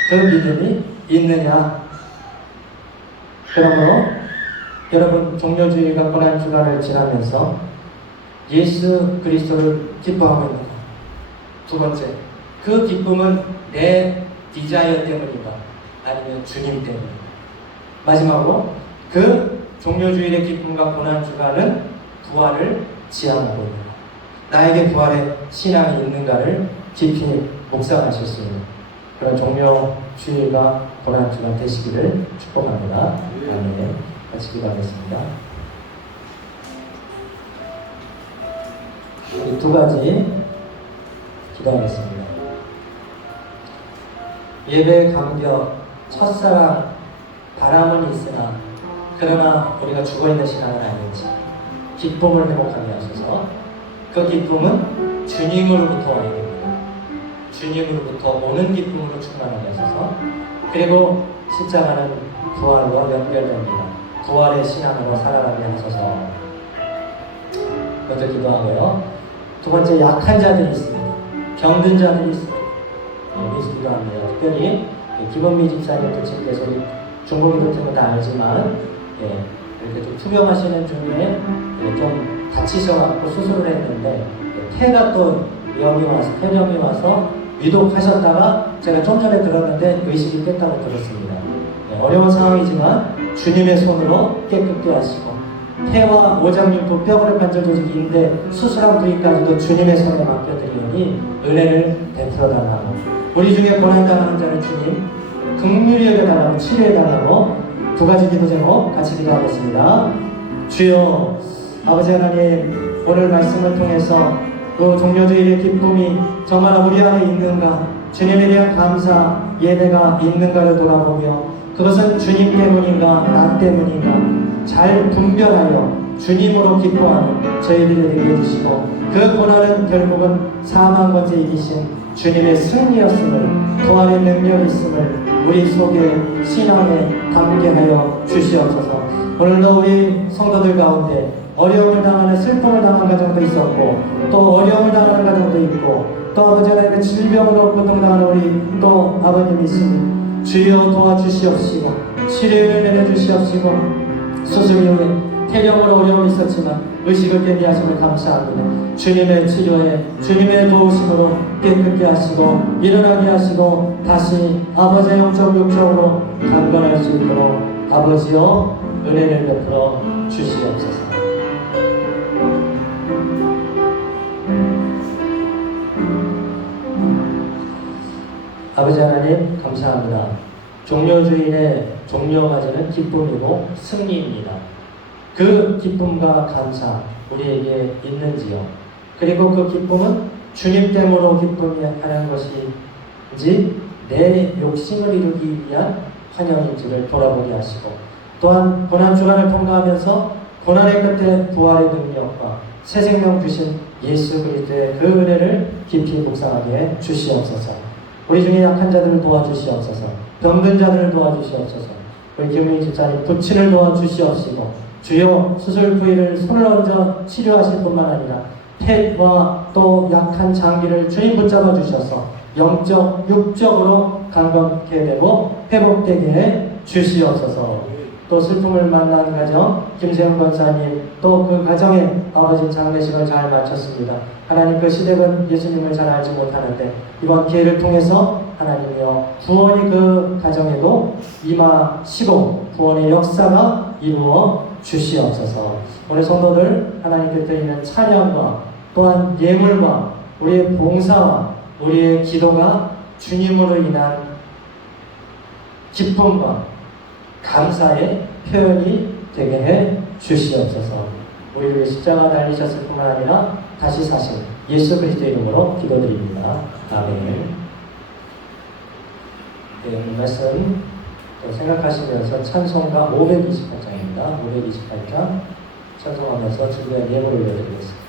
그 믿음이 있느냐? 그러므로 여러분, 종료주의가 고난주간을 지나면서 예수 그리스도를 기뻐하고 있는가? 두 번째, 그 기쁨은 내 디자이어 때문인가? 아니면 주님 때문인가? 마지막으로 그 종료주일의 기쁨과 고난주간은 부활을 지향하고 있는가? 나에게 부활의 신앙이 있는가를 깊이 묵상하실 수 있는 그런 종료주일과 고난주간 되시기를 축복합니다. 아멘. 같이 기도하겠습니다. 우리 두 가지 기도하겠습니다. 예배 감격, 첫사랑, 바람은 있으나 그러나 우리가 죽어있는 시간은 아닌지 기쁨을 회복하게 하셔서 그 기쁨은 주님으로부터 와야 됩니다. 주님으로부터 오는 기쁨으로 충만하게 하셔서 그리고 십자가는 부활과 연결됩니다. 부활의 신앙으로 살아가게 하셔서 먼저 기도하고요. 두 번째, 약한 자들이 있습니다. 병든 자들이 있습니다. 위해서 기도합니다. 특별히 김원미 집사님 부친께서 우리 중국인들 때문에 다 알지만 이렇게 좀 투병하시는 중에 좀 다치셔갖고 수술을 했는데 폐가 또 여기 와서 폐렴이 와서 위독하셨다가 제가 좀 전에 들었는데 의식이 깼다고 들었습니다. 어려운 상황이지만 주님의 손으로 깨끗게 하시고 폐와 오장육부 뼈를 관절 조직 인대 수술한 부위까지도 주님의 손에 맡겨드리니 은혜를 베풀어 달라고, 우리 중에 고난당하는 자를 주님 긍휼히 여겨달라고, 치료해달라고 두 가지 기도 제목 같이 기도하겠습니다. 주여 아버지 하나님, 오늘 말씀을 통해서 또 종료주일의 기쁨이 정말 우리 안에 있는가, 주님에 대한 감사 예배가 있는가를 돌아보며 그것은 주님 때문인가 나 때문인가 잘 분별하여 주님으로 기뻐하는 저희들이 되게 해주시고, 그 고난은 결국은 사망권세 이기신 주님의 승리였음을, 부활의 능력이 있음을 우리 속에 신앙에 담게 하여 주시옵소서. 오늘도 우리 성도들 가운데 어려움을 당하는, 슬픔을 당한 가정도 있었고 또 어려움을 당하는 가정도 있고 또 아버지 하나님의 질병으로 고통당하는 우리 또 아버님이 있으니 주여 도와주시옵시고 치료를 내려주시옵시고, 수술 이후에 폐렴으로 어려움이 있었지만 의식을 깨게 하심을 감사합니다. 주님의 치료에 주님의 도우심으로 깨끗게 하시고 일어나게 하시고 다시 아버지의 영적 육적으로 강건할 수 있도록 아버지여 은혜를 베풀어 주시옵소서. 아버지 하나님 감사합니다. 종료주일의 종료맞이는 기쁨이고 승리입니다. 그 기쁨과 감사 우리에게 있는지요? 그리고 그 기쁨은 주님 때문으로 기쁨이 하는 것인지 내 욕심을 이루기 위한 환영인지를 돌아보게 하시고, 또한 고난주간을 통과하면서 고난의 끝에 부활의 능력과 새 생명 주신 예수 그리스도의 그 은혜를 깊이 묵상하게 주시옵소서. 우리 중에 약한 자들을 도와주시옵소서. 병든 자들을 도와주시옵소서. 우리 김은희 집사님 부친을 도와주시옵시고, 주요 수술 부위를 손을 얹어 치료하실 뿐만 아니라 폐와 또 약한 장기를 주님 붙잡아 주셔서 영적, 육적으로 강건케 되고 회복되게 해 주시옵소서. 또 슬픔을 만난 가정 김세훈 권사님, 또 그 가정의 아버지 장례식을 잘 마쳤습니다. 하나님, 그 시댁은 예수님을 잘 알지 못하는데 이번 기회를 통해서 하나님이여 구원이 그 가정에도 임하시고 구원의 역사가 이루어 주시옵소서. 우리 성도들 하나님께 드리는 찬양과 또한 예물과 우리의 봉사와 우리의 기도가 주님으로 인한 기쁨과 감사의 표현이 되게 해 주시옵소서. 우리 위해 십자가 달리셨을 뿐만 아니라 다시 사신 예수 그리스도의 이름으로 기도드립니다. 아멘. 네, 말씀 생각하시면서 찬송가 528장입니다. 528장 찬송하면서 준비한 예물을 올려드리겠습니다.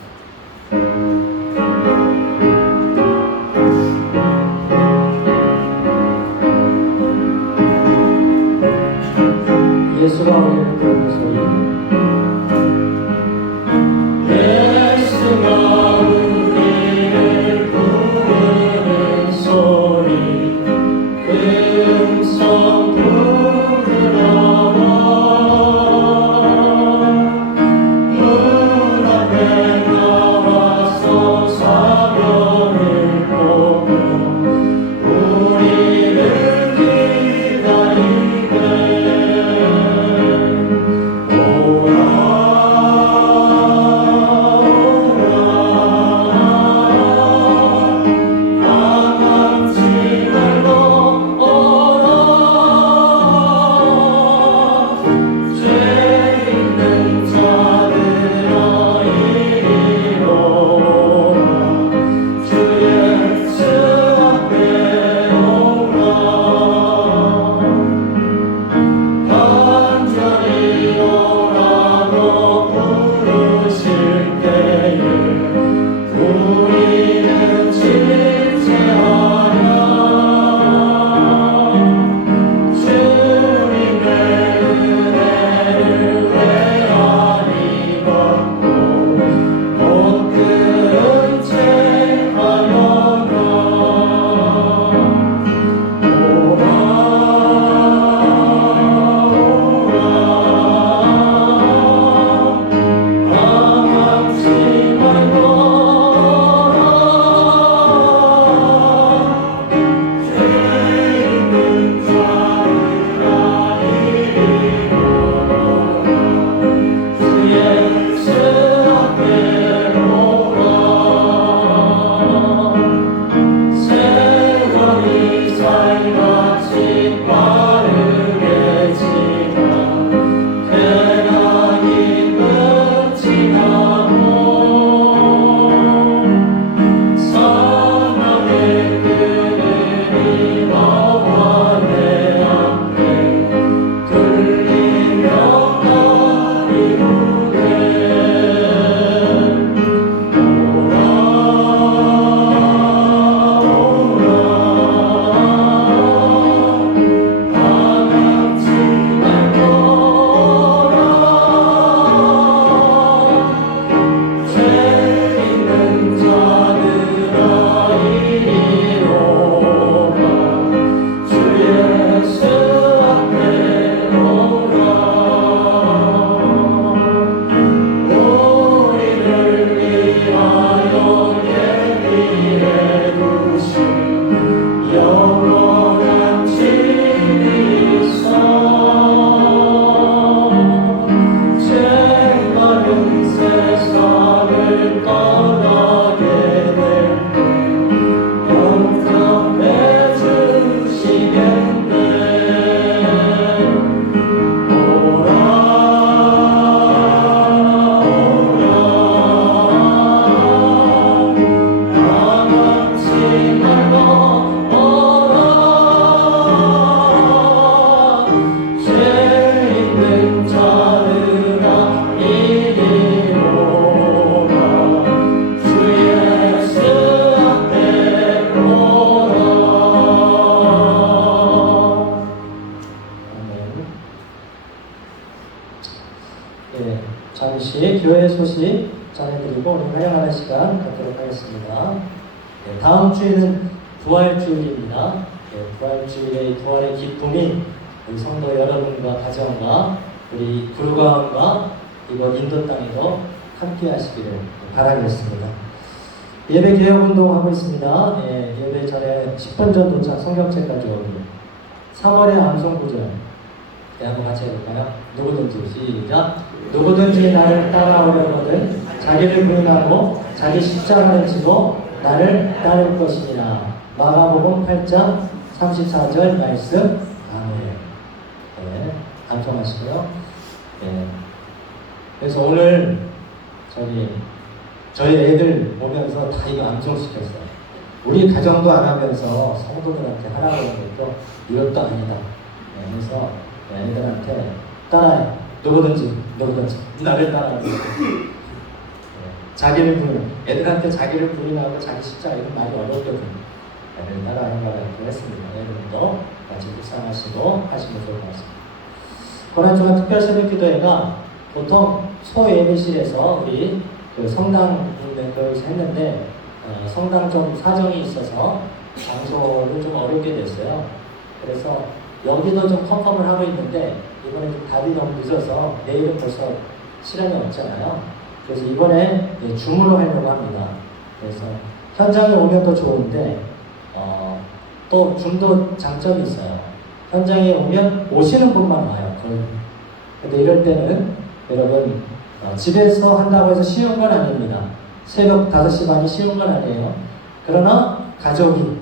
예수가 우리를 부르는 소리. 예수가 우리를 부르는 소리. 음성 부르러라. 문 앞에 나와서 사면을 보며 우리를 기다리네. 잠시 교회 소식 전해드리고 오늘 활용하는 시간 갖도록 하겠습니다. 다음 주에는 부활주일입니다. 부활주일의 부활의 기쁨이 우리 성도 여러분과 가정과 우리 구루가원과 이곳 인도 땅에도 함께 하시기를 바라겠습니다. 예배 개혁 운동하고 있습니다. 예배 전에 10분 전 도착 성경책 가져오기 3월의 암송 구절 한번 같이 해볼까요? 누구든지 시작. 누구든지 나를 따라오려거든 자기를 부인하고 자기 십자가를 지고 나를 따를 것이니라. 마가복음 8장 34절 말씀. 아멘. 암송하시고요. 그래서 오늘 저희 애들 보면서 다 이거 암송시켰어요. 우리 가정도 안 하면서 성도들한테 하라고 하는 것도 이것도 아니다. 그래서 애들한테 따라해. 누구든지 나를 따라해. 자기를 부인. 애들한테 자기를 부인하고 자기 십자가 이런 말이 어렵거든요. 애들 따라하는 거라고 했습니다. 여러분도 같이 묵상하시고 하시면 좋을 것 같습니다. 고난주간 특별 새벽기도회가 보통 소예배실에서 우리 그 성당 거기서 했는데 성당 좀 사정이 있어서 장소를 좀 어렵게 됐어요. 그래서 여기도 좀 컨펌을 하고 있는데 이번에 좀 답이 너무 늦어서 내일은 벌써 시간이 없잖아요. 그래서 이번에 줌으로 하려고 합니다. 그래서 현장에 오면 더 좋은데 또 줌도 장점이 있어요. 현장에 오면 오시는 분만 와요. 근데 이럴 때는 여러분 집에서 한다고 해서 쉬운 건 아닙니다. 새벽 5시 반이 쉬운 건 아니에요. 그러나 가족이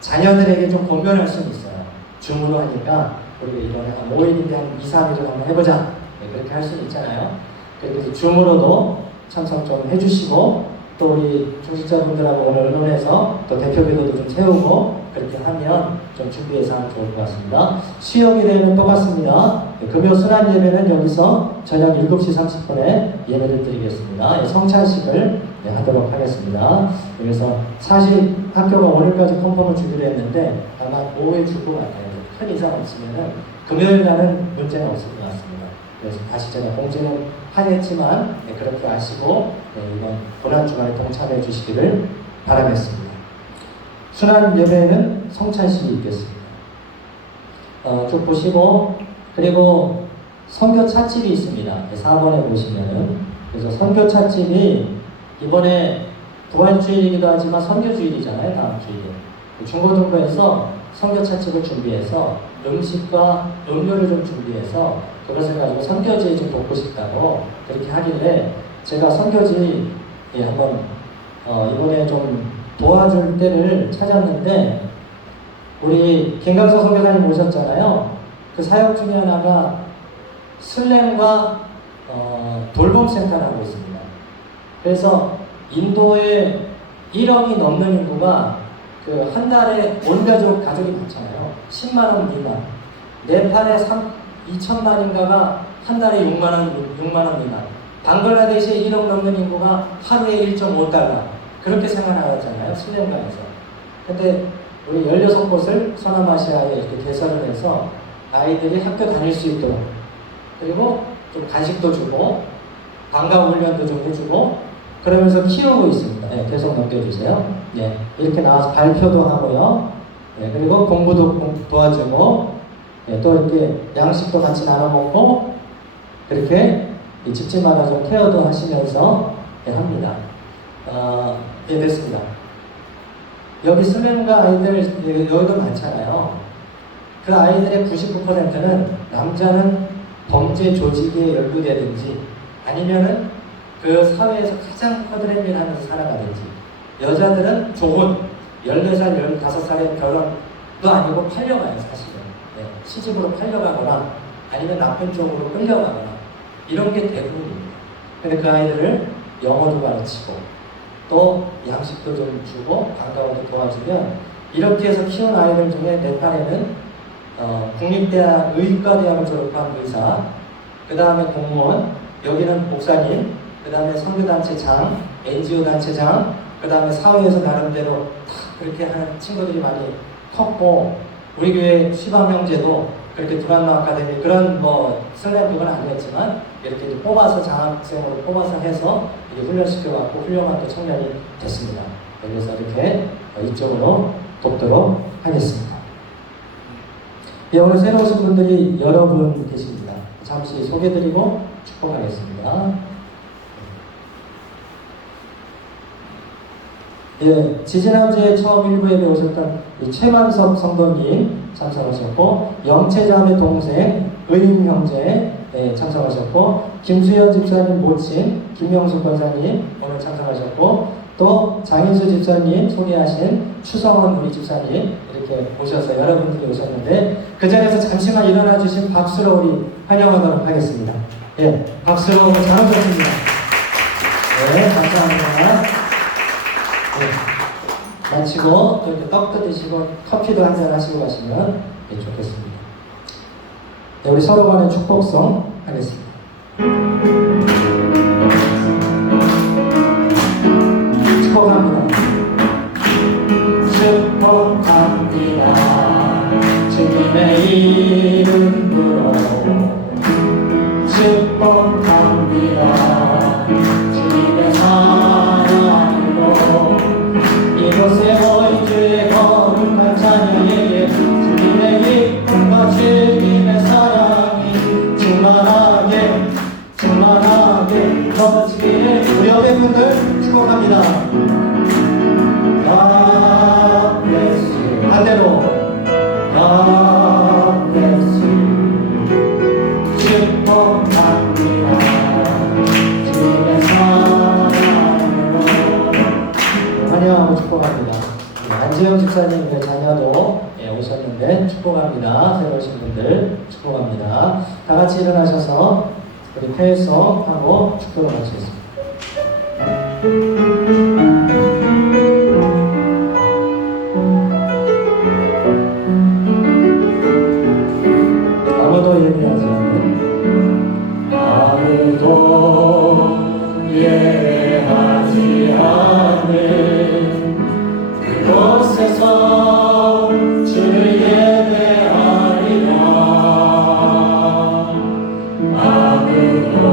자녀들에게 좀 공변할 수는 있어요. 줌으로 하니까 우리가 이번에 한 5일인데 한 2, 3일을 한번 해보자. 그렇게 할 수는 있잖아요. 그래서 줌으로도 참석 좀 해주시고 또 우리 중직자분들하고 오늘 의논해서 또 대표기도도 좀 세우고 그렇게 하면 좀 준비해서 하면 좋을 것 같습니다. 수요 기대는 똑같습니다. 금요 순환 예배는 여기서 저녁 7시 30분에 예배를 드리겠습니다. 성찬식을 하도록 하겠습니다. 그래서 사실 학교가 오늘까지 컨펌을 주기로 했는데 아마 오후에 줄 것 같아요. 큰 이상 없으면은 금요일 날은 문제는 없을 것 같습니다. 그래서 다시 제가 공지는 하겠지만 그렇게 아시고 이번 고난주간에 동참해 주시기를 바라겠습니다. 순환 예배에는 성찬식이 있겠습니다. 쭉 보시고 그리고 선교 찻집이 있습니다. 4번에 보시면은 그래서 선교 찻집이 이번에 부활주일이기도 하지만 선교주일이잖아요. 다음 주일에 중고등부에서 선교 찻집을 준비해서 음식과 음료를 좀 준비해서 그것을 가지고 선교지에 좀 돕고 싶다고 그렇게 하길래 제가 선교지 한번 이번에 좀 도와줄 때를 찾았는데 우리 김강석 선교사님 오셨잖아요. 그 사역 중에 하나가 슬램과 돌봄센터를 하고 있습니다. 그래서 인도에 1억이 넘는 인구가 그 한 달에 온 가족이 많잖아요. 10만 원 미만. 네팔에 2천만인가가 한 달에 6만 원 미만. 방글라데시에 1억 넘는 인구가 하루에 1.5달러. 그렇게 생활하잖아요. 슬램가에서. 근데 우리 16곳을 서남아시아에 이렇게 개설을 해서 아이들이 학교 다닐 수 있도록 그리고 좀 간식도 주고 방과 훈련도 좀 해주고 그러면서 키우고 있습니다. 네, 계속 넘겨주세요. 네, 이렇게 나와서 발표도 하고요. 네, 그리고 공부도 도와주고 네, 또 이렇게 양식도 같이 나눠 먹고 그렇게 집집마다 좀 케어도 하시면서 네, 합니다. 예, 됐습니다. 여기 슬램가 아이들 여기도 많잖아요. 그 아이들의 99%는 남자는 범죄 조직에 연루되든지 아니면은 그 사회에서 가장 커드레미를 하면서 살아가든지 여자들은 좋은 14살, 15살의 결혼도 아니고 팔려가요 사실은. 네, 시집으로 팔려가거나 아니면 나쁜 쪽으로 끌려가거나 이런 게 대부분입니다. 근데 그 아이들을 영어도 가르치고 또 양식도 좀 주고 방과후도 도와주면 이렇게 해서 키운 아이들 중에 네팔에는 국립대학 의과대학을 졸업한 의사, 그 다음에 공무원, 여기는 목사님, 그 다음에 선교단체장, NGO단체장, 그 다음에 사회에서 나름대로 다 그렇게 하는 친구들이 많이 컸고 우리 교회 시방형제도 그렇게 두란노 아카데미 그런 슬램 그건 아니었지만 이렇게 뽑아서 장학생으로 뽑아서 해서 이렇게 훈련시켜갖고 훌륭한 또 청년이 됐습니다. 그래서 이렇게 이쪽으로 돕도록 하겠습니다. 예, 오늘 새로 오신 분들이 여러 분 계십니다. 잠시 소개드리고 축복하겠습니다. 예, 지지난주에 처음 일부 예배 오셨던 최만석 성도님 참석하셨고 영채자매 동생 의인 형제 참석하셨고 김수현 집사님 모친 김명숙 권사님 오늘 참석하셨고 또 장인수 집사님 소개하신 추성원 우리 집사님 이렇게 오셔서 여러분들이 오셨는데 그 자리에서 잠시만 일어나 주신 박수로 우리 환영하도록 하겠습니다. 예, 박수로 잘 오셨습니다. 네, 감사합니다. 네, 마치고 또 이렇게 떡도 드시고 커피도 한잔 하시고 가시면 좋겠습니다. 네, 우리 서로 간의 축복성 하겠습니다. 축복합니다. 축복합니다. 주님의 이름으로 이재용 집사님의 자녀도 오셨는데 축복합니다. 새로 오신 분들 축복합니다. 다 같이 일어나셔서 우리 폐회성하고 축복을 마치겠습니다. 아무도 예배하지 않는 아무도 예배하지 않는 그곳에서 주를 예배하리라. 아무도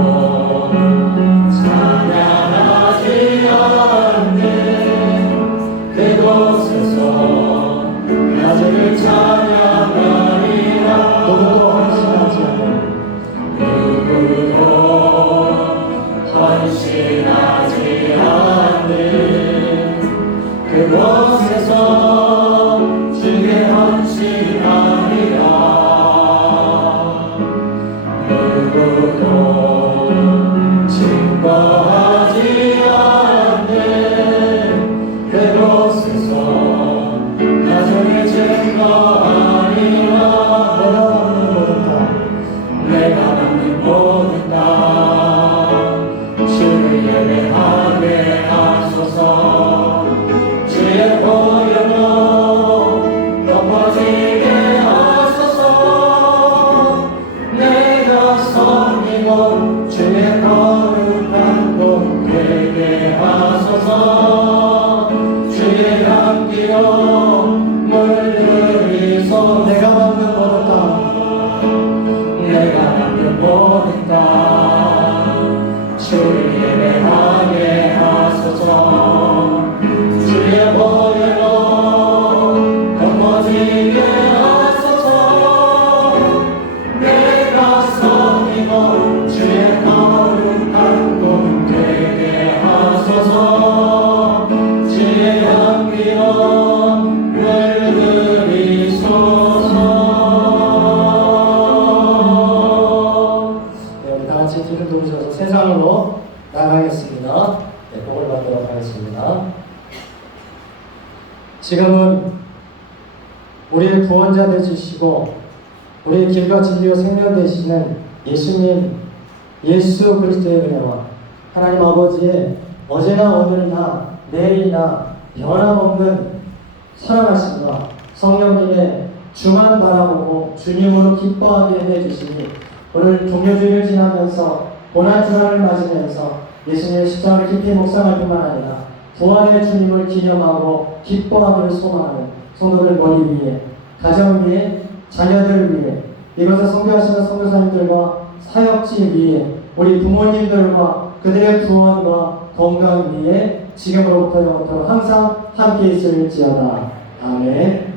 찬양하지 않는 그곳에서 나주를 찬양하리라. 누구도 헌신하지 않는 누구도 헌신하지 않는 그곳에서 주께 헌신하리라. 누구도 증거하지 않는 그곳에서 나중에 증거하리라. 내가 받는 모든 땅 주를 예배하게 하소서. 주의 보혈로 덮어지게 하소서. 내가 섬기고 주의 거룩한 곳 되게 하소서. 주의 향기로 물들이소. 내가 받는 모든 땅 내가 받는 모든 땅 주를 예배하게 하소서. 주의 보혈로 덮어지게 하소서. 내가 섬기고 주의 거룩한 곳 되게 하소서. 주의 향기로 물들이소서. 네, 우리 다 같이 뒤를 돌리셔서 세상으로 나가겠습니다. 네, 복을 받도록 하겠습니다. 지금은 우리의 구원자 되시고 우리의 길과 진리와 생명 되시는 예수님, 예수 그리스도의 은혜와 하나님 아버지의 어제나 오늘이나 내일이나 변함없는 사랑하심과 성령님의 주만 바라보고 주님으로 기뻐하게 해주시니 오늘 종료주일을 지나면서 고난주간을 맞으면서 예수님의 십자가를 깊이 묵상할 뿐만 아니라 부활의 주님을 기념하고 기뻐하기를 소망하는 성도들 머리 위에, 가정 위에, 자녀들 위에, 이곳에 선교하시는 선교사님들과 사역지 위에, 우리 부모님들과 그들의 구원과 건강 위에 지금으로부터 영원토록 항상 함께 있을지어다. 아멘.